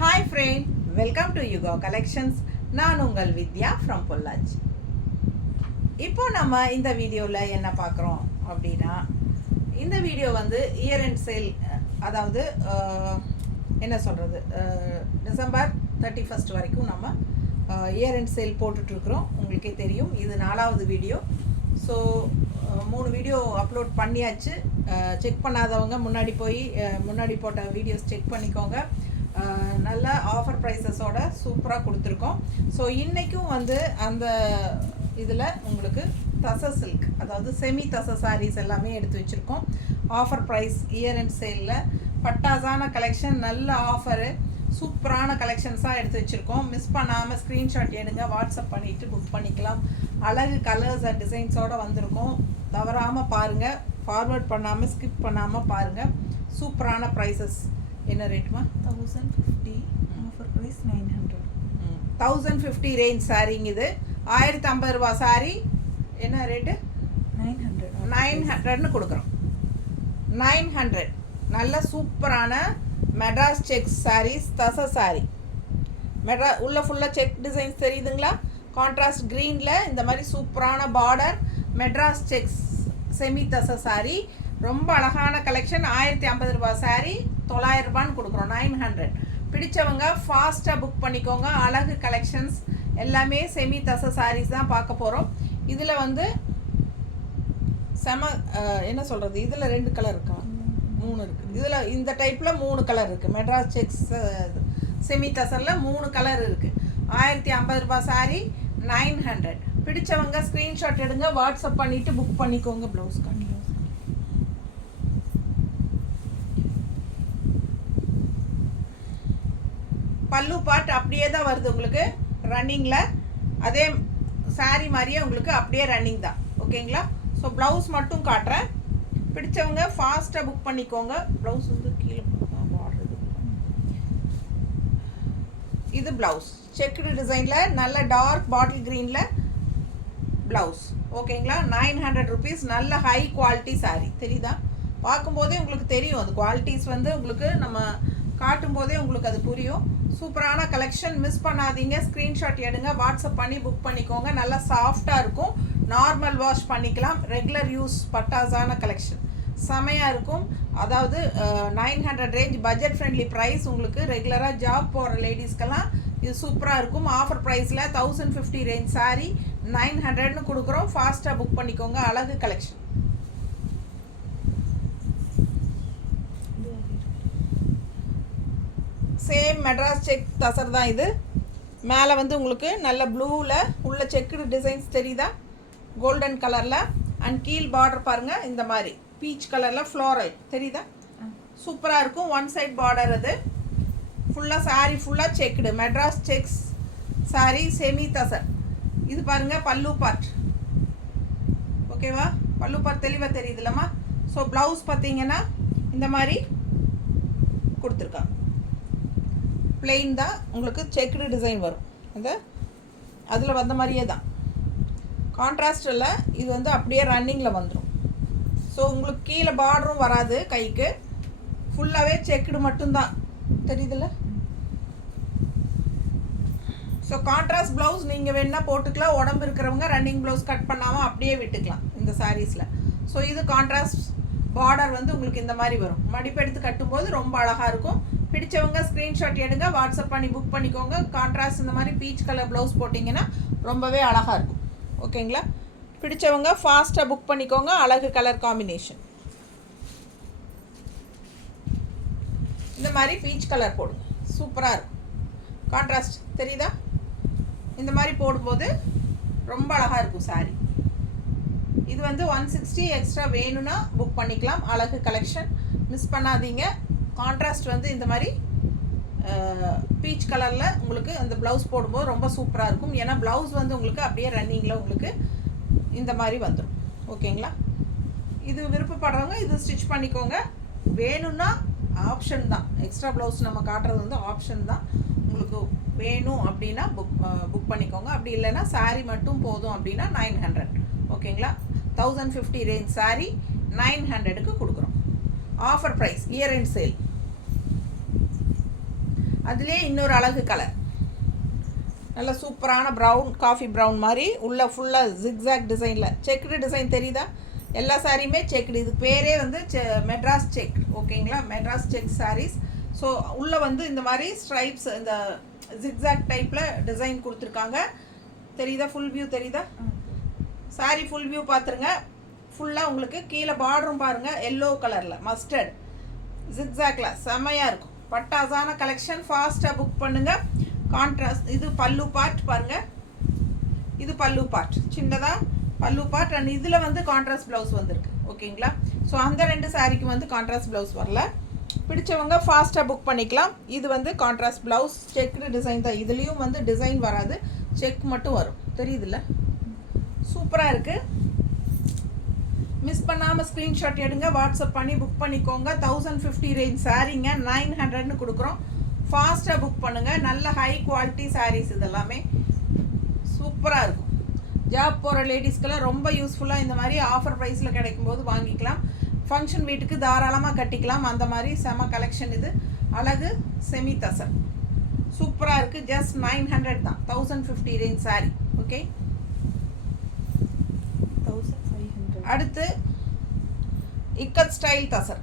Hi friend, welcome to Yuga collections. நான் உங்கள் வித்யா from Pollachi. இப்போ நம்ம இந்த வீடியோவில் என்ன பார்க்குறோம் அப்படின்னா, இந்த வீடியோ வந்து இயர் எண்ட் சேல், அதாவது என்ன சொல்கிறது, டிசம்பர் 31 வரைக்கும் நம்ம இயர் எண்ட் சேல் போட்டுட்ருக்குறோம். உங்களுக்கே தெரியும், இது 4வது வீடியோ. ஸோ 3 வீடியோ அப்லோட் பண்ணியாச்சு. செக் பண்ணாதவங்க முன்னாடி போட்ட வீடியோஸ் செக் பண்ணிக்கோங்க. நல்ல ஆஃபர் ப்ரைஸஸோட சூப்பராக கொடுத்துருக்கோம். ஸோ இன்றைக்கும் வந்து அந்த இதில் உங்களுக்கு தசை சில்க், அதாவது செமி தசை சாரீஸ் எல்லாமே எடுத்து வச்சுருக்கோம். ஆஃபர் ப்ரைஸ் இயர் அண்ட் சேலில் பட்டாசான கலெக்ஷன், நல்ல ஆஃபரு, சூப்பரான கலெக்ஷன்ஸாக எடுத்து வச்சுருக்கோம். மிஸ் பண்ணாமல் ஸ்க்ரீன்ஷாட் எடுங்க, வாட்ஸ்அப் பண்ணிவிட்டு புக் பண்ணிக்கலாம். அழகு கலர்ஸ் அண்ட் டிசைன்ஸோடு வந்திருக்கோம். தவறாமல் பாருங்கள், ஃபார்வர்ட் பண்ணாமல் ஸ்கிப் பண்ணாமல் பாருங்கள். சூப்பரான ப்ரைஸஸ். என்ன ரேட்டுமா? 1050. Offer price 900. 1050 ரேஞ்ச் சாரீங்க. இது 1050 ரூபா சாரீ. என்ன ரேட்டு? 900ன்னு கொடுக்குறோம். 900. நல்ல சூப்பரான மெட்ராஸ் செக்ஸ் சாரீஸ், தசை சாரீ. உள்ள ஃபுல்லாக செக் டிசைன்ஸ் தெரியுதுங்களா? கான்ட்ராஸ்ட் க்ரீனில் இந்த மாதிரி சூப்பரான பார்டர், மெட்ராஸ் செக்ஸ் செமி தசை சாரீ. ரொம்ப அழகான கலெக்ஷன். 1050 ரூபா சாரீ 900 ரூபான்னு கொடுக்குறோம். 900. பிடிச்சவங்க ஃபாஸ்ட்டாக புக் பண்ணிக்கோங்க. அழகு கலெக்ஷன்ஸ் எல்லாமே செமி தசை சாரீஸ் தான் பார்க்க போகிறோம். இதில் வந்து என்ன சொல்கிறது, இதில் 2 கலர் இருக்கா? 3 இருக்குது. இதில் இந்த டைப்பில் 3 கலர் இருக்குது. மெட்ராஸ் செக்ஸ் செமி தசரில் 3 கலர் இருக்குது. 1050 ரூபா சாரீ 900. பிடிச்சவங்க ஸ்க்ரீன்ஷாட் எடுங்க, வாட்ஸ்அப் பண்ணிவிட்டு புக் பண்ணிக்கோங்க. ப்ளவுஸ் காட்டி. பல்லு பார்ட் அப்படியே தான் வருது உங்களுக்கு ரன்னிங்கில். அதே சாரீ மாதிரியே உங்களுக்கு அப்படியே ரன்னிங் தான். ஓகேங்களா? ஸோ ப்ளவுஸ் மட்டும் காட்டுறேன். பிடிச்சவங்க ஃபாஸ்ட்டாக புக் பண்ணிக்கோங்க. ப்ளவுஸ் வந்து கீழே பார்டர். இது ப்ளவுஸ் செக்குடு டிசைனில் நல்ல டார்க் பாட்டில் க்ரீனில் ப்ளவுஸ். ஓகேங்களா? 900 ருபீஸ். நல்ல ஹை குவாலிட்டி சாரீ. தெரியுதா? பார்க்கும்போதே உங்களுக்கு தெரியும் அந்த குவாலிட்டிஸ் வந்து உங்களுக்கு நம்ம காட்டும் போதே உங்களுக்கு அது புரியும். சூப்பரான கலெக்ஷன், மிஸ் பண்ணாதீங்க. ஸ்க்ரீன்ஷாட் எடுங்க, வாட்ஸ்அப் பண்ணி புக் பண்ணிக்கோங்க. நல்லா சாஃப்டாக இருக்கும். நார்மல் வாஷ் பண்ணிக்கலாம். ரெகுலர் யூஸ் பட்டாசான கலெக்ஷன் செமையாக இருக்கும். அதாவது 900 ரேஞ்ச், பட்ஜெட் ஃப்ரெண்ட்லி ப்ரைஸ். உங்களுக்கு ரெகுலராக ஜாப் போகிற லேடிஸ்க்கெல்லாம் இது சூப்பராக இருக்கும். ஆஃபர் ப்ரைஸில் 1050 ரேஞ்ச் சாரீ 900ன்னு கொடுக்குறோம். ஃபாஸ்ட்டாக புக் பண்ணிக்கோங்க. அழகு collection. Same Madras check tussar தான் இது. மேலே வந்து உங்களுக்கு நல்ல ப்ளூவில் உள்ள செக்குடு டிசைன்ஸ் தெரியுதா? கோல்டன் கலரில். அண்ட் கீழ் பார்டர் பாருங்கள், இந்த மாதிரி பீச் கலரில் ஃப்ளோரல் தெரியுதா? சூப்பராக இருக்கும். One side border. அது ஃபுல்லாக சாரீ ஃபுல்லாக checked Madras checks sari semi tussar. இது பாருங்கள் பல்லு பார்ட். ஓகேவா? பல்லு பார்ட் தெளிவாக தெரியுதுல்லம்மா? ஸோ ப்ளவுஸ் பார்த்தீங்கன்னா இந்த மாதிரி கொடுத்துருக்காங்க. பிளெயின் தான், உங்களுக்கு செக்குடு டிசைன் வரும். அதில் வந்த மாதிரியே தான். கான்ட்ராஸ்டில் இது வந்து அப்படியே ரன்னிங்கில் வந்துடும். ஸோ உங்களுக்கு கீழே பார்டரும் வராது. கைக்கு ஃபுல்லாகவே செக்குடு மட்டும்தான். தெரியுதுல்ல? ஸோ கான்ட்ராஸ்ட் ப்ளவுஸ் நீங்கள் வேணால் போட்டுக்கலாம். உடம்பு இருக்கிறவங்க ரன்னிங் ப்ளவுஸ் கட் பண்ணாமல் அப்படியே விட்டுக்கலாம் இந்த சாரீஸில். ஸோ இது கான்ட்ராஸ்ட் பார்டர் வந்து உங்களுக்கு இந்த மாதிரி வரும். மடிப்பு எடுத்து கட்டும்போது ரொம்ப அழகாக இருக்கும். பிடிச்சவங்க ஸ்க்ரீன்ஷாட் எடுங்க, வாட்ஸ்அப் பண்ணி புக் பண்ணிக்கோங்க. கான்ட்ராஸ்ட் இந்த மாதிரி பீச் கலர் ப்ளவுஸ் போட்டிங்கன்னா ரொம்பவே அழகாக இருக்கும். ஓகேங்களா? பிடிச்சவங்க ஃபாஸ்ட்டாக புக் பண்ணிக்கோங்க. அழகு கலர் காம்பினேஷன். இந்த மாதிரி பீச் கலர் போடுங்க, சூப்பராக இருக்கும். கான்ட்ராஸ்ட் தெரியுதா? இந்த மாதிரி போடும்போது ரொம்ப அழகாக இருக்கும் சாரீ. இது வந்து 160 எக்ஸ்ட்ரா வேணும்னா புக் பண்ணிக்கலாம். அழகு கலெக்ஷன், மிஸ் பண்ணாதீங்க. கான்ட்ராஸ்ட் வந்து இந்த மாதிரி பீச் கலரில் உங்களுக்கு அந்த ப்ளவுஸ் போடும்போது ரொம்ப சூப்பராக இருக்கும். ஏன்னா ப்ளவுஸ் வந்து உங்களுக்கு அப்படியே ரன்னிங்கில் உங்களுக்கு இந்த மாதிரி வந்துடும். ஓகேங்களா? இது விருப்பப்படுறவங்க இது ஸ்டிச் பண்ணிக்கோங்க. வேணும்னா ஆப்ஷன் தான். எக்ஸ்ட்ரா ப்ளவுஸ் நம்ம காட்டுறது வந்து ஆப்ஷன் தான். உங்களுக்கு வேணும் அப்படின்னா புக் பண்ணிக்கோங்க. அப்படி இல்லைன்னா சாரீ மட்டும் போதும் அப்படின்னா 900. ஓகேங்களா? 1050 ரேஞ்ச் சாரீ 900க்கு கொடுக்குறோம். Offer price, year end sale. அதுலேயே இன்னொரு அழகு கலர், நல்ல சூப்பரான ப்ரௌன், காஃபி ப்ரௌன் மாதிரி உள்ள ஃபுல்லாக ஜிக்ஸாக் டிசைனில் செக்குடு டிசைன் தெரியுதா? எல்லா சாரியுமே செக்குடு. இது பேரே வந்து மெட்ராஸ் செக். ஓகேங்களா, மெட்ராஸ் செக் சாரீஸ். ஸோ உள்ளே வந்து இந்த மாதிரி ஸ்ட்ரைப்ஸ், இந்த ஜிக்ஸாக் டைப்பில் டிசைன் கொடுத்துருக்காங்க. தெரியுதா? ஃபுல் வியூ தெரியுதா? சாரி ஃபுல் வியூ பார்த்துருங்க. ஃபுல்லாக உங்களுக்கு கீழே பார்டரும் பாருங்கள், எல்லோ கலரில் மஸ்டர்ட் ஜிக்ஸாக்ல செம்மையாக இருக்கும். பட்டாசான கலெக்ஷன். ஃபாஸ்ட்டாக புக் பண்ணுங்கள். கான்ட்ராஸ்ட். இது பல்லு பார்ட் பாருங்கள், இது பல்லு பார்ட், சின்னதாக பல்லு பார்ட். அண்ட் இதில் வந்து கான்ட்ராஸ்ட் ப்ளவுஸ் வந்திருக்கு. ஓகேங்களா, ஸோ அந்த 2 சாரிக்கு வந்து கான்ட்ராஸ்ட் ப்ளவுஸ் வரல. பிடிச்சவங்க ஃபாஸ்ட்டாக புக் பண்ணிக்கலாம். இது வந்து கான்ட்ராஸ்ட் ப்ளவுஸ், செக்குடு டிசைன் தான். இதுலேயும் வந்து டிசைன் வராது, செக் மட்டும் வரும். தெரியுதுல்ல? சூப்பராக இருக்குது. மிஸ் பண்ணாமல் ஸ்க்ரீன்ஷாட் எடுங்க, வாட்ஸ்அப் பண்ணி புக் பண்ணிக்கோங்க. 1050 ரேஞ்ச் சாரீங்க, 900ன்னு கொடுக்குறோம். ஃபாஸ்ட்டாக புக் பண்ணுங்கள். நல்ல ஹை குவாலிட்டி சாரீஸ் இதெல்லாமே சூப்பராக இருக்கும். ஜாப் போகிற லேடிஸ்க்கெல்லாம் ரொம்ப யூஸ்ஃபுல்லாக இந்த மாதிரி ஆஃபர் ப்ரைஸில் கிடைக்கும்போது வாங்கிக்கலாம். ஃபங்க்ஷன் வீட்டுக்கு தாராளமாக கட்டிக்கலாம். அந்த மாதிரி செம கலெக்ஷன் இது. அழகு செமி தசர் சூப்பராக இருக்குது. ஜஸ்ட் 900 தான். 1050 ரேஞ்ச் சாரீ. ஓகே, 1500. அடுத்து இக்கத் ஸ்டைல் தசர்.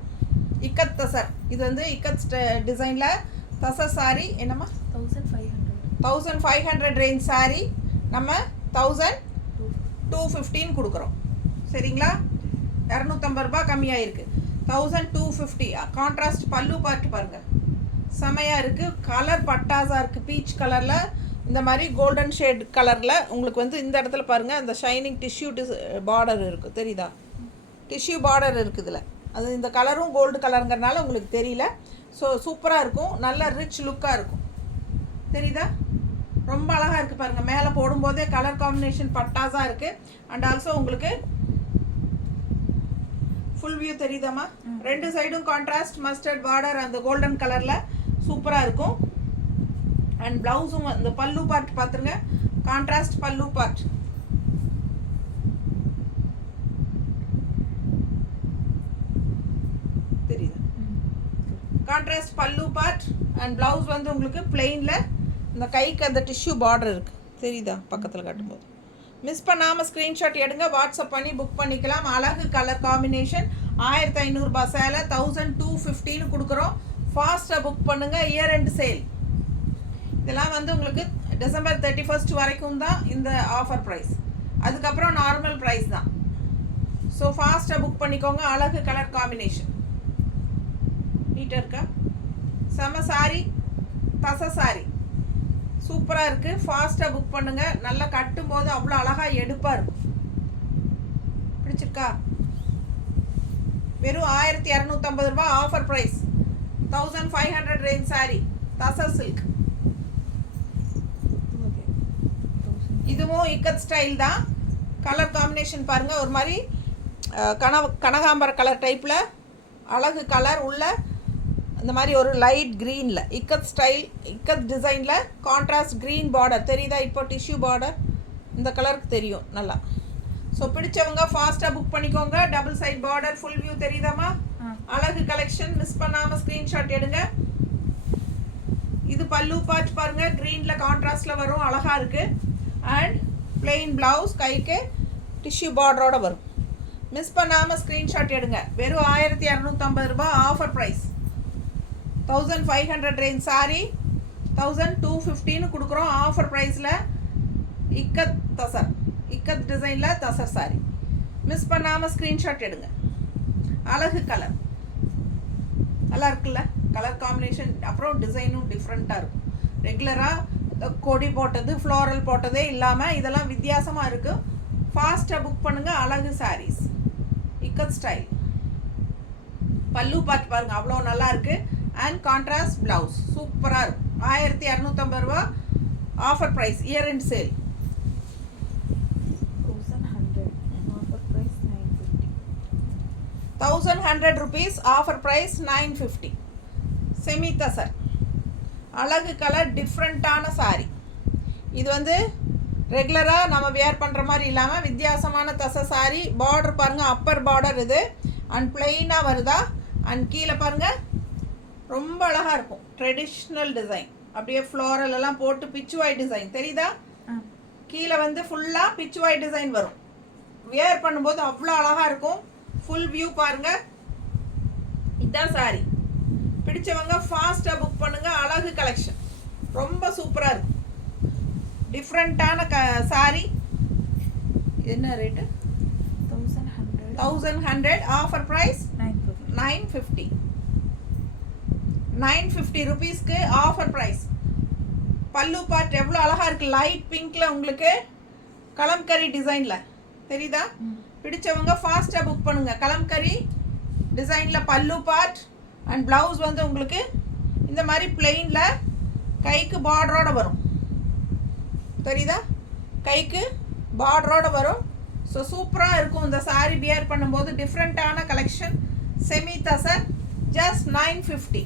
இக்கத் தசர் இது வந்து இக்கத் டிசைனில் தசர் சாரி. என்னம்மா? 1500 ரேஞ்ச் சாரி நம்ம 1215 கொடுக்குறோம். சரிங்களா, 250 ரூபா கம்மியாக இருக்குது. 1250. கான்ட்ராஸ்ட் பல்லு பார்த்து பாருங்கள், செமையாக இருக்குது. கலர் பட்டாஸாக இருக்குது. பீச் கலரில் இந்த மாதிரி கோல்டன் ஷேட் கலரில் உங்களுக்கு வந்து இந்த இடத்துல பாருங்கள், அந்த ஷைனிங் டிஷ்யூ பார்டர் இருக்குது. தெரியுதா? டிஷ்யூ பார்டர் இருக்குது இதில். அது இந்த கலரும் கோல்டு கலருங்கிறனால உங்களுக்கு தெரியல. ஸோ சூப்பராக இருக்கும். நல்ல ரிச் லுக்காக இருக்கும். தெரியுதா? ரொம்ப அழகாக இருக்குது பாருங்கள். மேலே போடும்போதே கலர் காம்பினேஷன் பட்டாஸாக இருக்குது. அண்ட் ஆல்சோ உங்களுக்கு ஃபுல் வியூ தெரியுதாம்மா? 2 சைடும் கான்ட்ராஸ்ட் மஸ்டர்ட் பார்டர் அந்த கோல்டன் கலரில் சூப்பராக இருக்கும். அண்ட் ப்ளவுஸும் இந்த பல்லு பார்ட் பார்த்துருங்க, கான்ட்ராஸ்ட் பல்லு பார்ட். தெரியுது? கான்ட்ராஸ்ட் பல்லு பார்ட். அண்ட் ப்ளவுஸ் வந்து உங்களுக்கு பிளெயினில் இந்த கைக்கு அந்த டிஷ்யூ பார்டர் இருக்குது. தெரியுதா? பக்கத்தில் காட்டும்போது மிஸ் பண்ணாமல் ஸ்க்ரீன்ஷாட் எடுங்க, வாட்ஸ்அப் பண்ணி புக் பண்ணிக்கலாம். அழகு கலர் காம்பினேஷன். 1500 ரூபாய் சேலை 1250ன்னு கொடுக்குறோம். ஃபாஸ்ட்டாக புக் பண்ணுங்கள். Year end sale. இதெல்லாம் வந்து உங்களுக்கு டிசம்பர் 31 வரைக்கும் தான் இந்த ஆஃபர் ப்ரைஸ். அதுக்கப்புறம் நார்மல் ப்ரைஸ் தான். ஸோ ஃபாஸ்ட்டாக புக் பண்ணிக்கோங்க. அழகு கலர் காம்பினேஷன். நீட்டாக இருக்கா? செம சாரி, தச சாரி சூப்பராக இருக்குது. ஃபாஸ்ட்டாக புக் பண்ணுங்கள். நல்லா கட்டும் போது அவ்வளோ அழகாக எடுப்பாக இருக்கும். பிடிச்சிருக்கா? வெறும் 1250 ரூபாய் offer price. 1500 range sorry tussar silk. இதுவும் இக்கத் ஸ்டைல் தான். கலர் காம்பினேஷன் பாருங்கள், ஒரு மாதிரி கனகாம்பர கலர் டைப்பில் அழகு கலர் உள்ள இந்த மாதிரி ஒரு லைட் க்ரீனில் இக்கத் ஸ்டைல், இக்கத் டிசைனில் கான்ட்ராஸ்ட் க்ரீன் பார்டர். தெரியுதா? இப்போ டிஷ்யூ பார்டர் இந்த கலருக்கு தெரியும் நல்லா. ஸோ பிடிச்சவங்க ஃபாஸ்ட்டாக புக் பண்ணிக்கோங்க. Double side border, full view தெரியுதாம்மா? அழகு கலெக்ஷன். மிஸ் பண்ணாமல் ஸ்க்ரீன்ஷாட் எடுங்க. இது பல்லு பார்ட் பாருங்கள், க்ரீனில் கான்ட்ராஸ்டில் வரும், அழகாக இருக்குது. அண்ட் பிளெயின் ப்ளவுஸ், கைக்கு டிஷ்யூ பார்டரோடு வரும். மிஸ் பண்ணாமல் ஸ்க்ரீன்ஷாட் எடுங்க. வெறும் 1250 ரூபாய் ஆஃபர் ப்ரைஸ். 1500 ரேஞ்ச் சாரி 1250ன்னு கொடுக்குறோம் ஆஃபர் ப்ரைஸில். இக்கத் தசர், இக்கத் டிசைனில் தசர் சாரி. மிஸ் பண்ணாமல் ஸ்க்ரீன்ஷாட் எடுங்க. அழகு கலர் நல்லா இருக்குல்ல? Colour combination. அப்புறம் டிசைனும் டிஃப்ரெண்ட்டாக இருக்கும். ரெகுலராக கொடி போட்டது, ஃப்ளோரல் போட்டதே இல்லாமல் இதெல்லாம் வித்தியாசமாக இருக்குது. ஃபாஸ்ட்டாக புக் பண்ணுங்கள். அழகு சாரீஸ், இக்கத் ஸ்டைல். பல்லு பார்த்து பாருங்கள், அவ்வளோ நல்லா இருக்குது. அண்ட் கான்ட்ராஸ்ட் ப்ளவுஸ் சூப்பராக இருக்கும். 1250 ரூபா offer price. Year end sale. 1100 rupees offer price 950. Semi tussar அழகு கலர், டிஃப்ரெண்ட்டான சாரி. இது வந்து ரெகுலராக நம்ம வியர் பண்ணுற மாதிரி இல்லாமல் வித்தியாசமான தசை சாரி. பார்டர் பாருங்கள், அப்பர் பார்டர் இது. அண்ட் பிளெயினாக வருதா. அண்ட் கீழே பாருங்கள், ரொம்ப அழகாக இருக்கும். Traditional design. அப்படியே ஃப்ளோரல் எல்லாம் போட்டு பிச்சுவாய் டிசைன் தெரியுதா? கீழே வந்து ஃபுல்லாக பிச்சுவாய் டிசைன் வரும். வியர் பண்ணும்போது அவ்வளோ அழகாக இருக்கும். ஃபுல் வியூ பாருங்க. இதுதான் சாரி. பிடிச்சவங்க ஃபாஸ்ட்டாக புக் பண்ணுங்க. அழகு கலெக்ஷன் ரொம்ப சூப்பராக இருக்கும். டிஃப்ரெண்ட்டான சாரி. என்ன ரேட்டு? 1100. Offer price 950. 950 ருபீஸ்க்கு ஆஃபர் ப்ரைஸ். பல்லு பார்ட் எவ்வளோ அழகாக இருக்குது. லைட் பிங்க்கில் உங்களுக்கு கலம்கரி டிசைனில் தெரியுதா? பிடிச்சவங்க ஃபாஸ்ட்டாக புக் பண்ணுங்க. கலம்கரி டிசைனில் பல்லு பார்ட் அண்ட் ப்ளவுஸ் வந்து உங்களுக்கு இந்த மாதிரி பிளெயினில் கைக்கு பார்டரோட வரும். தெரியுதா? கைக்கு பார்டரோட வரும். ஸோ சூப்பராக இருக்கும் இந்த சாரீ வியர் பண்ணும்போது. டிஃப்ரெண்ட்டான collection. Semi tussar. Just 950.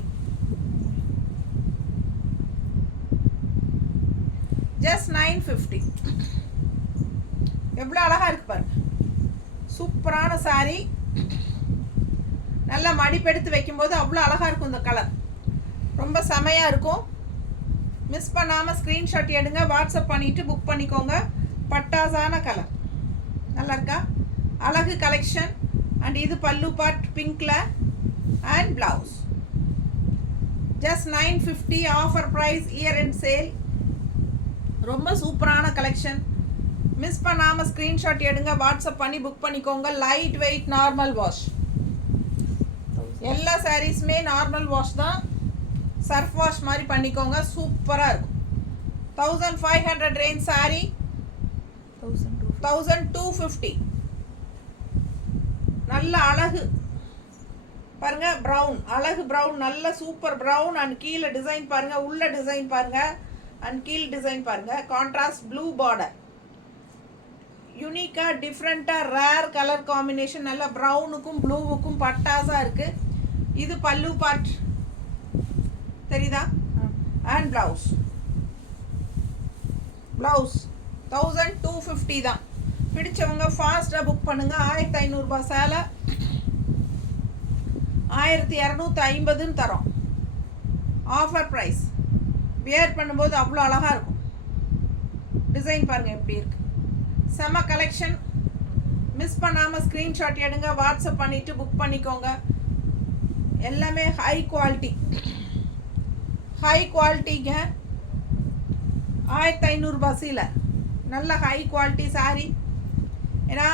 Just 950. எவ்வளோ அழகாக இருக்கு பாருங்க. சூப்பரான சாரீ. நல்லா மடிப்பெடுத்து வைக்கும்போது அவ்வளோ அழகாக இருக்கும். இந்த கலர் ரொம்ப செமையாக இருக்கும். மிஸ் பண்ணாமல் ஸ்க்ரீன்ஷாட் எடுங்க. வாட்ஸ்அப் பண்ணிவிட்டு புக் பண்ணிக்கோங்க. பட்டாசான கலர் நல்லா இருக்கா? அழகு கலெக்ஷன். அண்ட் இது பல்லு பார்ட் பிங்க்ல and blouse. Just 950. Offer price. Year end sale. ரொம்ப சூப்பரான கலெக்ஷன். மிஸ் பண்ணாமல் ஸ்க்ரீன்ஷாட் எடுங்க. வாட்ஸ்அப் பண்ணி புக் பண்ணிக்கோங்க. Light weight normal wash. எல்லா சாரீஸுமே நார்மல் வாஷ் தான். சர்ஃப் வாஷ் மாதிரி பண்ணிக்கோங்க. சூப்பராக இருக்கும். 1500 ரேஞ்ச் சாரீ 1250. நல்ல அழகு பாருங்க. ப்ரௌன் அழகு ப்ரௌன். நல்ல சூப்பர் ப்ரௌன். அண்ட் கீழே டிசைன் பாருங்க. உள்ள டிசைன் பாருங்க. அண்ட் கீழ் டிசைன் பாருங்க. Contrast blue border. யூனிக்காக டிஃப்ரெண்ட்டாக ரேர் கலர் காம்பினேஷன். நல்ல ப்ரௌனுக்கும் ப்ளூவுக்கும் பட்டாசாக இருக்குது. இது பல்லு பார்ட் தெரியுதா? And blouse. ப்ளவுஸ் 1250 தான். பிடிச்சவங்க ஃபாஸ்ட்டாக புக் பண்ணுங்க. 1500 ரூபாய் சேலை 1250ன்னு தரோம். Offer price. வியர் பண்ணும்போது அவ்வளோ அழகாக இருக்கும். டிசைன் பாருங்கள் எப்படி இருக்கு. செம கலெக்ஷன். மிஸ் பண்ணாமல் ஸ்க்ரீன்ஷாட் எடுங்க. வாட்ஸ்அப் பண்ணிவிட்டு புக் பண்ணிக்கோங்க. எல்லாமே ஹை குவாலிட்டி. ஹை குவாலிட்டிங்க. 1500 ரூபாய் சீலை. நல்ல ஹை குவாலிட்டி சாரீ. ஏன்னா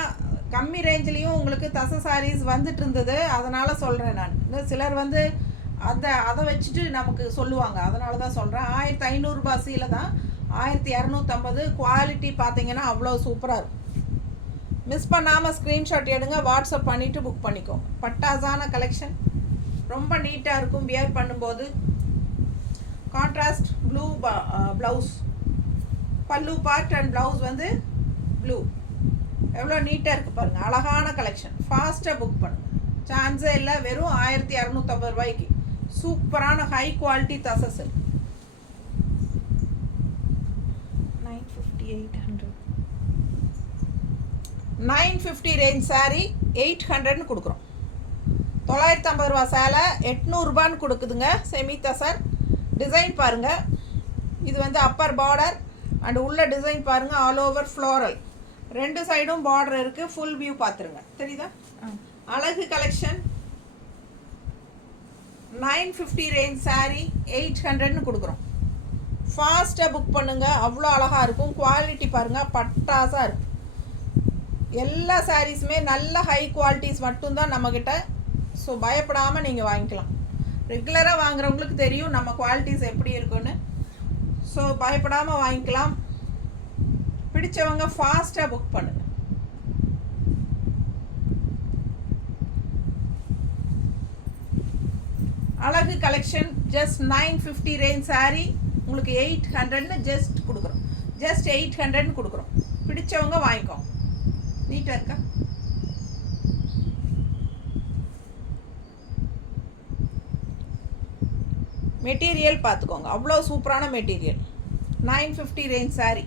கம்மி ரேஞ்சிலையும் உங்களுக்கு தசை சாரீஸ் வந்துட்டு இருந்தது. அதனால் சொல்கிறேன் நான். இன்னும் சிலர் வந்து அதை வச்சுட்டு நமக்கு சொல்லுவாங்க. அதனால தான் சொல்கிறேன். 1500 ரூபாய் சீலை தான். 1250. குவாலிட்டி பார்த்தீங்கன்னா அவ்வளோ சூப்பராக இருக்கும். மிஸ் பண்ணாமல் ஸ்க்ரீன்ஷாட் எடுங்க. வாட்ஸ்அப் பண்ணிவிட்டு புக் பண்ணிக்கோங்க. பட்டாசான கலெக்ஷன். ரொம்ப நீட்டாக இருக்கும் வியர் பண்ணும்போது. Contrast blue blouse. பல்லு பார்ட் அண்ட் ப்ளவுஸ் வந்து ப்ளூ. எவ்வளோ நீட்டாக இருக்குது பாருங்கள். அழகான கலெக்ஷன். ஃபாஸ்ட்டாக புக் பண்ணுங்கள். சான்ஸே இல்லை. வெறும் 1250 ரூபாய்க்கு சூப்பரான ஹை குவாலிட்டி தசை சில்க். 950 ரேஞ்ச் சாரீ 800ன்னு கொடுக்குறோம். 950 ரூபா சேலை 800 ரூபான்னு கொடுக்குதுங்க. செமி தசர். டிசைன் பாருங்கள். இது வந்து அப்பர் பார்டர் அண்ட் உள்ள டிசைன் பாருங்கள். All over floral. ரெண்டு சைடும் பார்டர் இருக்குது. ஃபுல் வியூ பார்த்துருங்க. தெரியுதா? அழகு கலெக்ஷன். 950 ரேஞ்ச் சாரீ 800ன்னு கொடுக்குறோம். ஃபாஸ்ட்டாக புக் பண்ணுங்கள். அவ்வளோ அழகாக இருக்கும். குவாலிட்டி பாருங்கள். பட்டாசாக இருக்கும். எல்லா சாரீஸுமே நல்ல ஹை குவாலிட்டிஸ் மட்டும்தான் நம்மக்கிட்ட. ஸோ பயப்படாமல் நீங்கள் வாங்கிக்கலாம். ரெகுலராக வாங்குறவங்களுக்கு தெரியும் நம்ம குவாலிட்டிஸ் எப்படி இருக்குன்னு. ஸோ பயப்படாமல் வாங்கிக்கலாம். பிடிச்சவங்க ஃபாஸ்ட்டாக புக் பண்ணுங்கள். அழகு கலெக்ஷன். ஜஸ்ட் 950 ரேஞ்ச் சாரீ உங்களுக்கு 800ன்னு ஜஸ்ட் கொடுக்குறோம். ஜஸ்ட் 800ன்னு கொடுக்குறோம். பிடிச்சவங்க வாங்கிக்கோங்க. நீட்டாக இருக்கா? மெட்டீரியல் பார்த்துக்கோங்க. அவ்வளோ சூப்பரான மெட்டீரியல். 950 ரேஞ்ச் சாரீ.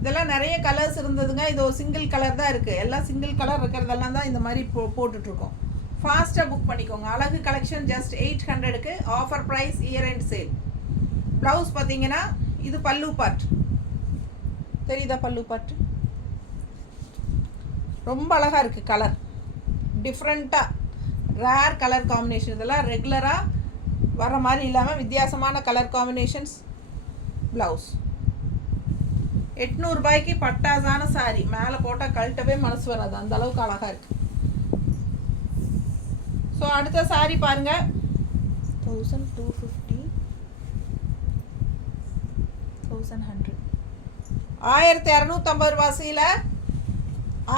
இதெல்லாம் நிறைய கலர்ஸ் இருந்ததுங்க. இது ஒரு சிங்கிள் கலர் தான் இருக்குது. எல்லாம் சிங்கிள் கலர் இருக்கிறதெல்லாம் தான் இந்த மாதிரி போட்டுட்ருக்கோம். ஃபாஸ்ட்டாக புக் பண்ணிக்கோங்க. அழகு கலெக்ஷன் ஜஸ்ட் 800க்கு offer price, year end sale. Blouse பார்த்தீங்கன்னா இது பல்லு பார்ட், தெரியுதா? பல்லு பார்ட் ரொம்ப அழகாக இருக்குது. கலர் டிஃப்ரெண்ட்டாக ரேர் கலர் காம்பினேஷன். இதெல்லாம் ரெகுலராக வர மாதிரி இல்லாமல் வித்தியாசமான கலர் காம்பினேஷன்ஸ். ப்ளவுஸ் 800 ரூபாய்க்கு பட்டாசான சாரி. மேலே போட்டால் கழட்டவே மனசு வராது, அந்த அளவுக்கு அழகாக இருக்குது. ஸோ அடுத்த சாரி பாருங்கள். 1250 1100 1250 ரூபாசியில்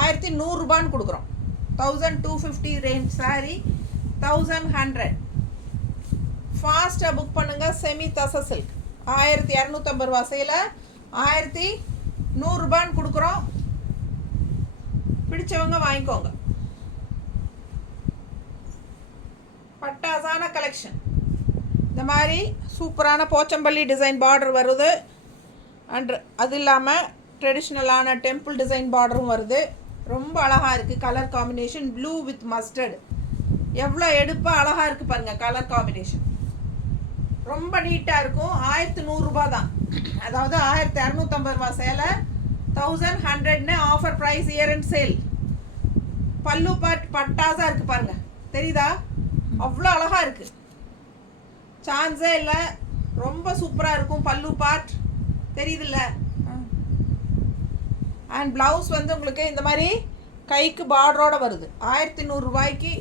1100 ரூபான்னு கொடுக்குறோம். 1250 ரேஞ்ச் சாரி 1100. ஃபாஸ்ட்டாக புக் பண்ணுங்கள். செமி தச சில்க் 1250 ரூபாசியில் 1100 ரூபான்னு கொடுக்குறோம். பிடிச்சவங்க வாங்கிக்கோங்க. பட்டாசான கலெக்ஷன். இந்த மாதிரி சூப்பரான போச்சம்பள்ளி டிசைன் பார்டர் வருது. அண்ட் அது இல்லாமல் ட்ரெடிஷ்னலான டெம்பிள் டிசைன் பார்டரும் வருது. ரொம்ப அழகாக இருக்குது colour combination. Blue with mustard எவ்வளோ எடுப்பாக அழகாக இருக்குது பாருங்கள். கலர் காம்பினேஷன் ரொம்ப நீட்டாக இருக்கும். 1100 ரூபா தான். அதாவது 1250 ரூபா சேலை 1100ன்னு offer price, year end sale. பல்லு பார்ட் பட்டாஸாக இருக்குது பாருங்கள், தெரியுதா? அவ்வளோ அழகாக இருக்குது, சான்ஸே இல்லை. ரொம்ப சூப்பராக இருக்கும் பல்லு பார்ட், தெரியுதுல்ல? அண்ட் ப்ளவுஸ் வந்து உங்களுக்கு இந்த மாதிரி கைக்கு பார்டரோடு வருது. 1100 ரூபாய்க்கு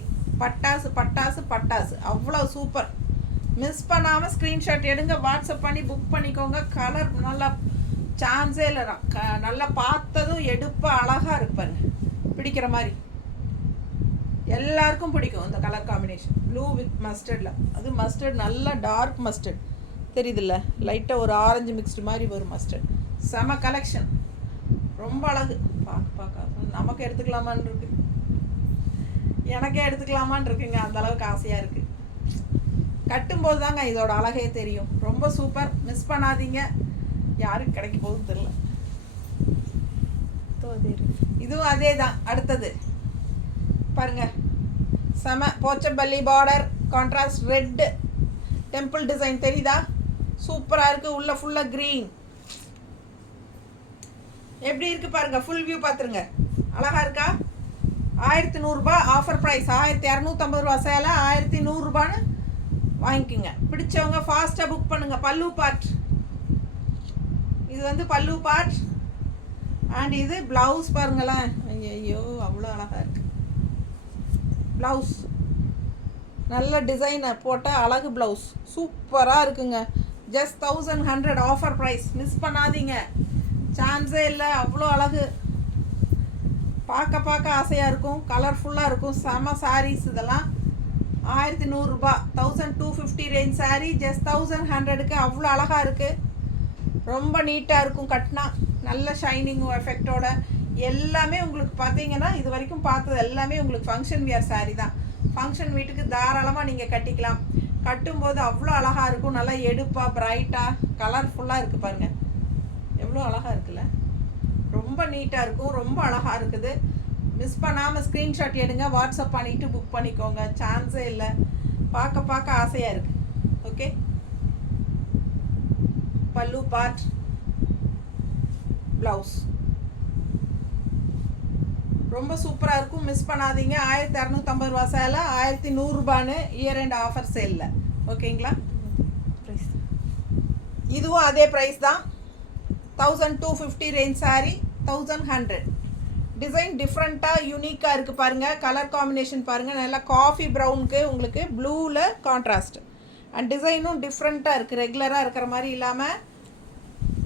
பட்டாசு பட்டாசு பட்டாசு. அவ்வளோ சூப்பர். மிஸ் பண்ணாமல் ஸ்க்ரீன்ஷாட் எடுங்க, வாட்ஸ்அப் பண்ணி புக் பண்ணிக்கோங்க. கலர் நல்லா சான்ஸே இல்லை. நல்லா பார்த்ததும் எடுப்பாக அழகாக இருப்பாரு, பிடிக்கிற மாதிரி. எல்லாருக்கும் பிடிக்கும் இந்த கலர் காம்பினேஷன். ப்ளூ வித் மஸ்டர்டில், அது மஸ்டர்ட் நல்லா டார்க் மஸ்டர்ட், தெரியுதுல்ல? லைட்டாக ஒரு ஆரஞ்சு மிக்ஸ்டு மாதிரி ஒரு மஸ்டர்ட். செம கலெக்ஷன், ரொம்ப அழகு. பார்க்க நமக்கு எடுத்துக்கலாமான்னு இருக்கு, எனக்கே எடுத்துக்கலாமான் இருக்குங்க. அந்த அளவுக்கு ஆசையாக இருக்குது. கட்டும்போது தாங்க இதோட அழகே தெரியும். ரொம்ப சூப்பர், மிஸ் பண்ணாதீங்க. யாருக்கு கிடைக்க போகுதுன்னு தெரியல. இதுவும் அதே தான். அடுத்தது பாருங்க, செம Pochampalli border, contrast red temple design, தெரியுதா? சூப்பராக இருக்குது. உள்ள ஃபுல்லாக க்ரீன். எப்படி இருக்குது பாருங்கள், ஃபுல் வியூ பார்த்துருங்க. அழகாக இருக்கா? 1100 ரூபா ஆஃபர் ப்ரைஸ். 1250 ரூபா சேலை 1100 ரூபான்னு வாங்கிக்கோங்க. பிடிச்சவங்க ஃபாஸ்ட்டாக புக் பண்ணுங்கள். பல்லு பார்ட், இது வந்து பல்லு பார்ட். அண்ட் இது ப்ளவுஸ் பாருங்களேன். ஐயோ அவ்வளோ அழகாக இருக்குது ப்ளவுஸ். நல்ல டிசைனர் போட்ட அழகு ப்ளவுஸ், சூப்பராக இருக்குங்க. Just 1100 offer price. மிஸ் பண்ணாதீங்க, சான்ஸே இல்லை. அவ்வளோ அழகு, பார்க்க ஆசையாக இருக்கும், கலர்ஃபுல்லாக இருக்கும். செம சாரீஸ் இதெல்லாம். 1100 ரூபா, 1250 ரேஞ்ச் சாரீ ஜஸ்ட் 1100க்கு. அவ்வளோ அழகாக இருக்குது, ரொம்ப நீட்டாக இருக்கும். கட்டினா நல்ல ஷைனிங் எஃபெக்டோட. எல்லாமே உங்களுக்கு பார்த்தீங்கன்னா இது வரைக்கும் பார்த்தது எல்லாமே உங்களுக்கு ஃபங்க்ஷன் வியர் சாரீ தான். ஃபங்க்ஷன் வீட்டுக்கு தாராளமாக நீங்கள் கட்டிக்கலாம். கட்டும்போது அவ்வளோ அழகாக இருக்கும். நல்லா எடுப்பாக பிரைட்டாக கலர்ஃபுல்லாக இருக்குது பாருங்கள், எவ்வளோ அழகாக இருக்குல்ல? ரொம்ப நீட்டாக இருக்கும், ரொம்ப அழகாக இருக்குது. மிஸ் பண்ணாமல் ஸ்க்ரீன்ஷாட் எடுங்க, வாட்ஸ்அப் பண்ணிவிட்டு புக் பண்ணிக்கோங்க. சான்ஸே இல்லை, பார்க்க ஆசையாக இருக்குது. ஓகே, பல்லு பார்ட், ப்ளவுஸ் ரொம்ப சூப்பராக இருக்கும். மிஸ் பண்ணாதீங்க. 1250 ரூபா சேலை 1100 ரூபான்னு இயர் அண்ட் ஆஃபர் சேலில். ஓகேங்களா? இதுவும் அதே ப்ரைஸ் தான். 1250 ரேஞ்ச் சாரீ 1100. டிசைன் டிஃப்ரெண்ட்டாக யூனிக்காக இருக்குது பாருங்கள். கலர் காம்பினேஷன் பாருங்கள், நல்லா காஃபி ப்ரௌனுக்கு உங்களுக்கு ப்ளூவில் கான்ட்ராஸ்ட். அண்ட் டிசைனும் டிஃப்ரெண்ட்டாக இருக்குது, ரெகுலராக இருக்கிற மாதிரி இல்லாமல்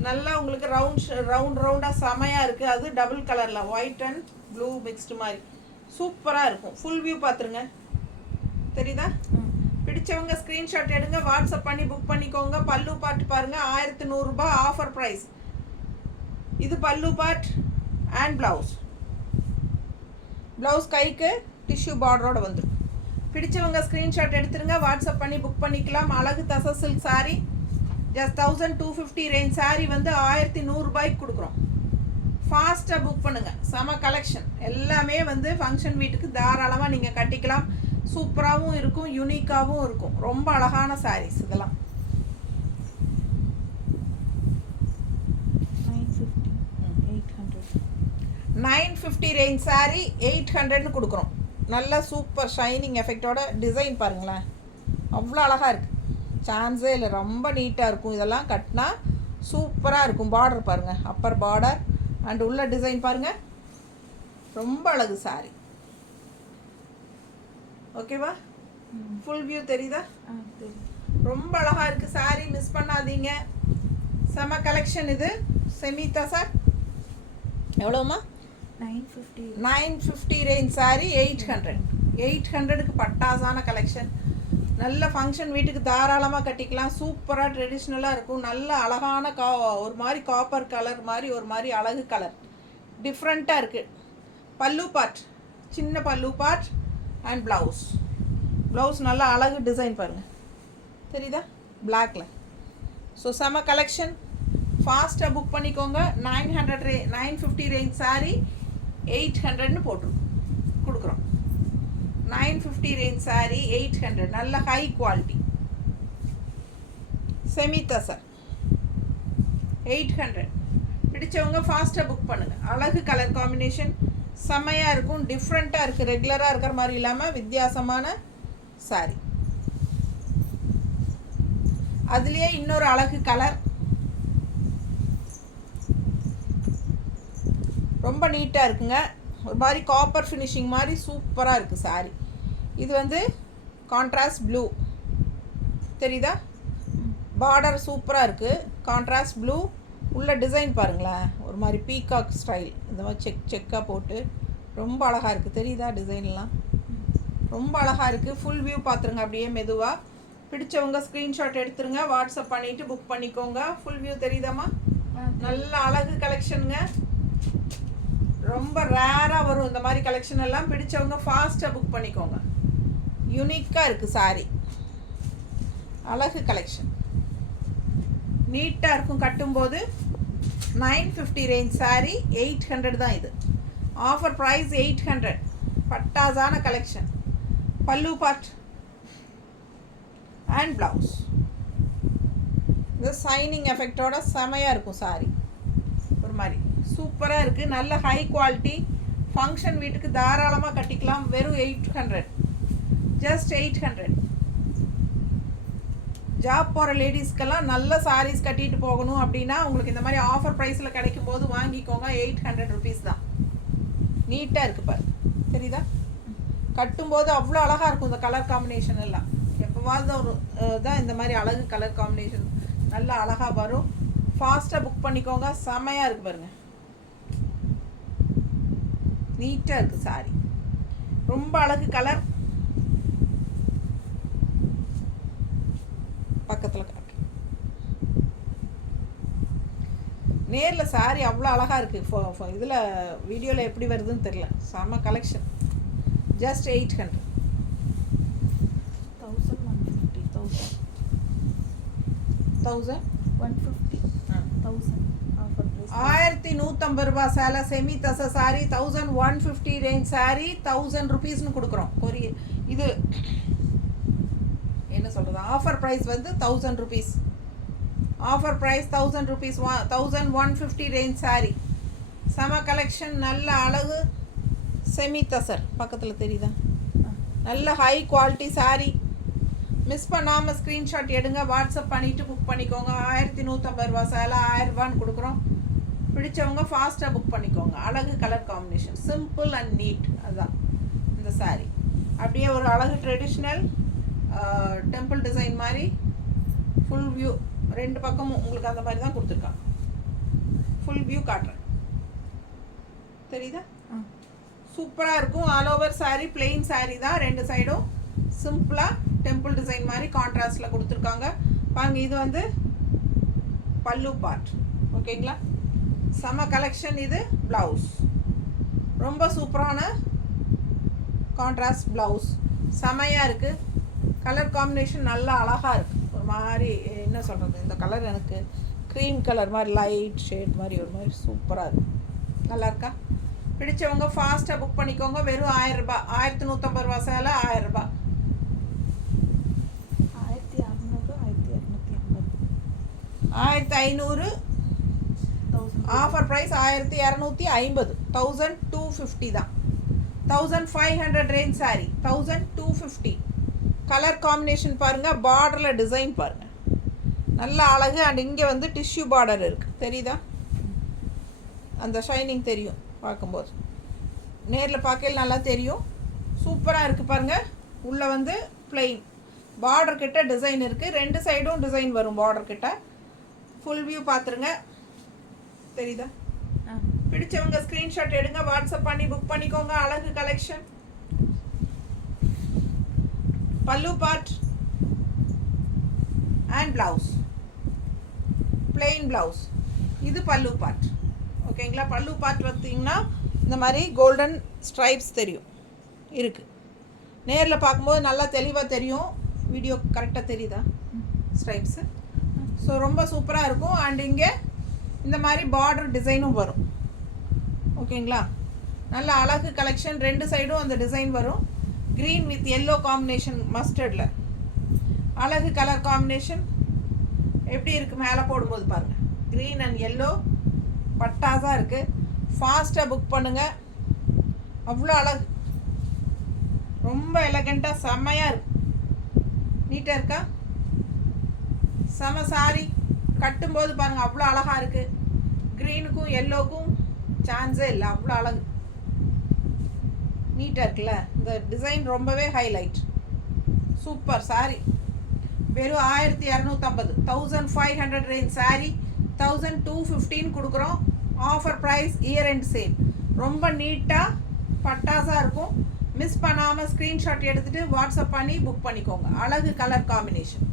நல்லா உங்களுக்கு ரவுண்டாக செமையாக இருக்குது. அது டபுள் கலரில் ஒயிட் அண்ட் ப்ளூ மிக்ஸ்டு மாதிரி சூப்பராக இருக்கும். ஃபுல் வியூ பார்த்துருங்க, தெரியுதா? பிடிச்சவங்க ஸ்க்ரீன்ஷாட் எடுங்க, வாட்ஸ்அப் பண்ணி புக் பண்ணிக்கோங்க. பல்லு பார்ட் பாருங்கள், 1100 ரூபா ஆஃபர் ப்ரைஸ். இது பல்லு பார்ட் அண்ட் ப்ளவுஸ் கைக்கு டிஷ்யூ பார்டரோடு வந்துடும். பிடிச்சவங்க ஸ்க்ரீன்ஷாட் எடுத்துருங்க, வாட்ஸ்அப் பண்ணி புக் பண்ணிக்கலாம். அழகு தச silk sari just 1250 range sari வந்து 1100 ரூபாய்க்கு கொடுக்குறோம். ஃபாஸ்ட்டாக புக் பண்ணுங்கள். செம கலெக்ஷன் எல்லாமே வந்து ஃபங்க்ஷன் வீட்டுக்கு தாராளமாக நீங்கள் கட்டிக்கலாம். சூப்பராகவும் இருக்கும், யூனிக்காகவும் இருக்கும். ரொம்ப அழகான சாரீஸ் இதெல்லாம். 950 ரேஞ்ச் சாரீ 800ன்னு கொடுக்குறோம். நல்ல சூப்பர் ஷைனிங் எஃபெக்டோட டிசைன் பாருங்களேன், அவ்வளோ அழகாக இருக்குது. சான்ஸே இல்லை, ரொம்ப நீட்டாக இருக்கும். இதெல்லாம் கட்டினா சூப்பராக இருக்கும். பார்டர் பாருங்கள், அப்பர் பார்டர் அண்ட் உள்ள டிசைன் பாருங்கள், ரொம்ப அழகு சாரீ. ஓகேவா? ஃபுல் வியூ தெரியுதா? ரொம்ப அழகாக இருக்குது சாரீ, மிஸ் பண்ணாதீங்க. செம கலெக்ஷன் இது. செமிதா சார் எவ்வளோம்மா? 950 ரேஞ்ச் சாரீ 800க்கு பட்டாசான கலெக்ஷன். நல்ல ஃபங்க்ஷன் வீட்டுக்கு தாராளமாக கட்டிக்கலாம். சூப்பராக ட்ரெடிஷ்னலாக இருக்கும். நல்ல அழகான ஒரு மாதிரி காப்பர் கலர் மாதிரி ஒரு மாதிரி அழகு கலர், டிஃப்ரெண்ட்டாக இருக்குது. பல்லு பார்ட், சின்ன பல்லு பார்ட் அண்ட் ப்ளவுஸ் நல்லா அழகு டிசைன் பாருங்கள், தெரியுதா? பிளாக்ல. ஸோ செம கலெக்ஷன், ஃபாஸ்ட்டாக புக் பண்ணிக்கோங்க. 950 ரேஞ்ச் சாரீ 800ன்னு போட்டிருக்கோம், கொடுக்குறோம். 950 ரேஞ்ச் சாரீ 800, நல்ல ஹை குவாலிட்டி. செமிதா சார் 800. பிடிச்சவங்க ஃபாஸ்ட்டாக புக் பண்ணுங்கள். அழகு கலர் காம்பினேஷன் செம்மையாக இருக்கும், டிஃப்ரெண்ட்டாக இருக்குது. ரெகுலராக இருக்கிற மாதிரி இல்லாமல் வித்தியாசமான சாரீ. அதுலேயே இன்னொரு அழகு கலர், ரொம்ப நீட்டாக இருக்குங்க. ஒரு மாதிரி காப்பர் ஃபினிஷிங் மாதிரி சூப்பராக இருக்குது சாரீ. இது வந்து கான்ட்ராஸ்ட் ப்ளூ, தெரியுதா? பார்டர் சூப்பராக இருக்குது, கான்ட்ராஸ்ட் ப்ளூ. உள்ள டிசைன் பாருங்களேன், ஒரு மாதிரி பீகாக் ஸ்டைல், இந்த மாதிரி செக்காக போட்டு ரொம்ப அழகாக இருக்குது. தெரியுதா டிசைன்லாம்? ரொம்ப அழகாக இருக்குது. ஃபுல் வியூ பார்த்துருங்க அப்படியே மெதுவாக. பிடிச்சவங்க ஸ்க்ரீன்ஷாட் எடுத்துருங்க, வாட்ஸ்அப் பண்ணிவிட்டு புக் பண்ணிக்கோங்க. ஃபுல் வியூ தெரியுதாம்மா? நல்ல அழகு கலெக்ஷனுங்க, ரொம்ப ரேராக வரும் இந்த மாதிரி கலெக்ஷன் எல்லாம். பிடிச்சவங்க ஃபாஸ்ட்டாக புக் பண்ணிக்கோங்க. யூனிக்காக இருக்குது சாரீ, அழகு கலெக்ஷன், நீட்டாக இருக்கும் கட்டும்போது. 950 ரேஞ்ச் சாரீ 800 தான் இது. ஆஃபர் ப்ரைஸ் 800, பட்டாசான கலெக்ஷன். பல்லு பார்ட் அண்ட் ப்ளவுஸ். இது சைனிங் எஃபெக்டோட செமையாக இருக்கும் சாரீ, ஒரு மாதிரி சூப்பராக இருக்குது. நல்ல ஹை குவாலிட்டி, ஃபங்க்ஷன் வீட்டுக்கு தாராளமாக கட்டிக்கலாம். வெறும் 800, ஜஸ்ட் 800. ஜாப் போகிற லேடிஸ்க்கெல்லாம் நல்ல சாரீஸ் கட்டிட்டு போகணும் அப்படின்னா உங்களுக்கு இந்த மாதிரி ஆஃபர் ப்ரைஸில் கிடைக்கும் போது வாங்கிக்கோங்க. 800 ருபீஸ் தான். நீட்டாக இருக்குது பாரு, தெரியுதா? கட்டும்போது அவ்வளோ அழகாக இருக்கும் இந்த கலர் காம்பினேஷன் எல்லாம். எப்போவாவது ஒரு தான் இந்த மாதிரி அழகு கலர் காம்பினேஷன் நல்லா அழகாக வரும். ஃபாஸ்ட்டாக புக் பண்ணிக்கோங்க. செம்மையாக இருக்குது பாருங்கள், நீட்டாக இருக்குது சாரீ, ரொம்ப அழகு கலர். பக்கத்தில் காட்டு, நேரில் சாரீ அவ்வளோ அழகாக இருக்குது. இதில் வீடியோவில் எப்படி வருதுன்னு தெரியல. செம்ம கலெக்ஷன், ஜஸ்ட் 800. 1150 ரூபா சேலை செமி தசை சாரீ 1150 ரேஞ்ச் சாரீ 1000 ருபீஸ்னு கொடுக்குறோம். கொரியர் இது என்ன சொல்கிறது, ஆஃபர் ப்ரைஸ் வந்து 1000 rupees. Offer price 1000 rupees. 1150 range sari, செம கலெக்ஷன், நல்ல அழகு செமி தசர். பக்கத்தில் தெரியுதா? நல்ல ஹை குவாலிட்டி சாரீ. மிஸ் பண்ணாமல் ஸ்க்ரீன்ஷாட் எடுங்க, வாட்ஸ்அப் பண்ணிவிட்டு புக் பண்ணிக்கோங்க. 1150 ரூபா சேலை 1000 ரூபான்னு கொடுக்குறோம். பிடிச்சவங்க ஃபாஸ்ட்டாக புக் பண்ணிக்கோங்க. அழகு colour combination, simple and neat. அதுதான் இந்த சாரீ. அப்படியே ஒரு அழகு ட்ரெடிஷ்னல் டெம்பிள் டிசைன் மாதிரி ஃபுல் வியூ, ரெண்டு பக்கமும் உங்களுக்கு அந்த மாதிரி தான் கொடுத்துருக்காங்க. ஃபுல் வியூ காட்டுறேன், தெரியுதா? சூப்பராக இருக்கும். All over sari plain sari தான், ரெண்டு சைடும் சிம்பிளாக டெம்பிள் டிசைன் மாதிரி கான்ட்ராஸ்டில் கொடுத்துருக்காங்க பாருங்க. இது வந்து பல்லு பார்ட், ஓகேங்களா? செம கலெக்ஷன். இது ப்ளவுஸ், ரொம்ப சூப்பரான கான்ட்ராஸ்ட் ப்ளவுஸ், செமையாக இருக்குது. கலர் காம்பினேஷன் நல்லா அழகாக இருக்குது. ஒரு மாதிரி என்ன சொல்கிறது, இந்த கலர் எனக்கு க்ரீம் கலர் மாதிரி லைட் ஷேட் மாதிரி ஒரு மாதிரி சூப்பராக இருக்குது. நல்லா இருக்கா? பிடிச்சவங்க ஃபாஸ்ட்டாக புக் பண்ணிக்கோங்க. வெறும் 1000 ரூபாய். 1150 ரூபா சேலை 1000 ரூபாய். 1500. 1000. Offer price 1250. 1250 தான். 1500 ரேஞ்ச் சாரி 1250. கலர் காம்பினேஷன் பாருங்கள், பார்டரில் டிசைன் பாருங்கள், நல்ல அழகு. அண்ட் இங்கே வந்து டிஷ்யூ பார்டர் இருக்குது, தெரியுதா? அந்த ஷைனிங் தெரியும் பார்க்கும்போது, நேரில் பார்க்கல நல்லா தெரியும். சூப்பராக இருக்குது பாருங்கள். உள்ளே வந்து பிளெயின் பார்டர் கிட்ட டிசைன் இருக்குது, ரெண்டு சைடும் டிசைன் வரும் பார்டர் கிட்ட. ஃபுல் வியூ பார்த்துருங்க, தெரியுதா? பிடிச்சவங்க ஸ்க்ரீன்ஷாட் எடுங்க, வாட்ஸ்அப் பண்ணி புக் பண்ணிக்கோங்க. அழகு கலெக்ஷன். பல்லு part and blouse, plain blouse. இது பல்லு பார்ட், ஓகேங்களா? பல்லு பார்ட் பார்த்தீங்கன்னா இந்த மாதிரி கோல்டன் ஸ்ட்ரைப்ஸ் தெரியும் இருக்குது. நேரில் பார்க்கும்போது நல்லா தெளிவாக தெரியும், வீடியோ கரெக்டாக தெரியுதா ஸ்ட்ரைப்ஸு? ஸோ ரொம்ப சூப்பராக இருக்கும். அண்ட் இங்கே இந்த மாதிரி பார்டர் டிசைனும் வரும், ஓகேங்களா? நல்ல அழகு கலெக்ஷன். ரெண்டு சைடும் அந்த டிசைன் வரும். க்ரீன் வித் எல்லோ காம்பினேஷன், மஸ்டர்டில் அழகு கலர் காம்பினேஷன். எப்படி இருக்குது மேலே போடும்போது பாருங்கள், க்ரீன் அண்ட் எல்லோ பட்டாஸாக இருக்குது. ஃபாஸ்ட்டாக புக் பண்ணுங்கள், அவ்வளோ அழகு, ரொம்ப எலகண்ட்டாக செம்மையாக இருக்கு. நீட்டாக இருக்கா? செம சாரி கட்டும்போது பாருங்கள், அவ்வளோ அழகாக இருக்குது. க்ரீனுக்கும் எல்லோவுக்கும் சான்ஸே இல்லை, அவ்வளோ அழகு, நீட்டாக இருக்குல்ல? இந்த டிசைன் ரொம்பவே ஹைலைட். Super sorry. வெறும் 1250. 1500 ரேஞ்ச் சாரி 1215 கொடுக்குறோம். Offer price, year end sale. ரொம்ப நீட்டாக பட்டாஸாக இருக்கும். மிஸ் பண்ணாமல் ஸ்க்ரீன்ஷாட் எடுத்துகிட்டு வாட்ஸ்அப் பண்ணி புக் பண்ணிக்கோங்க. அழகு கலர் காம்பினேஷன்,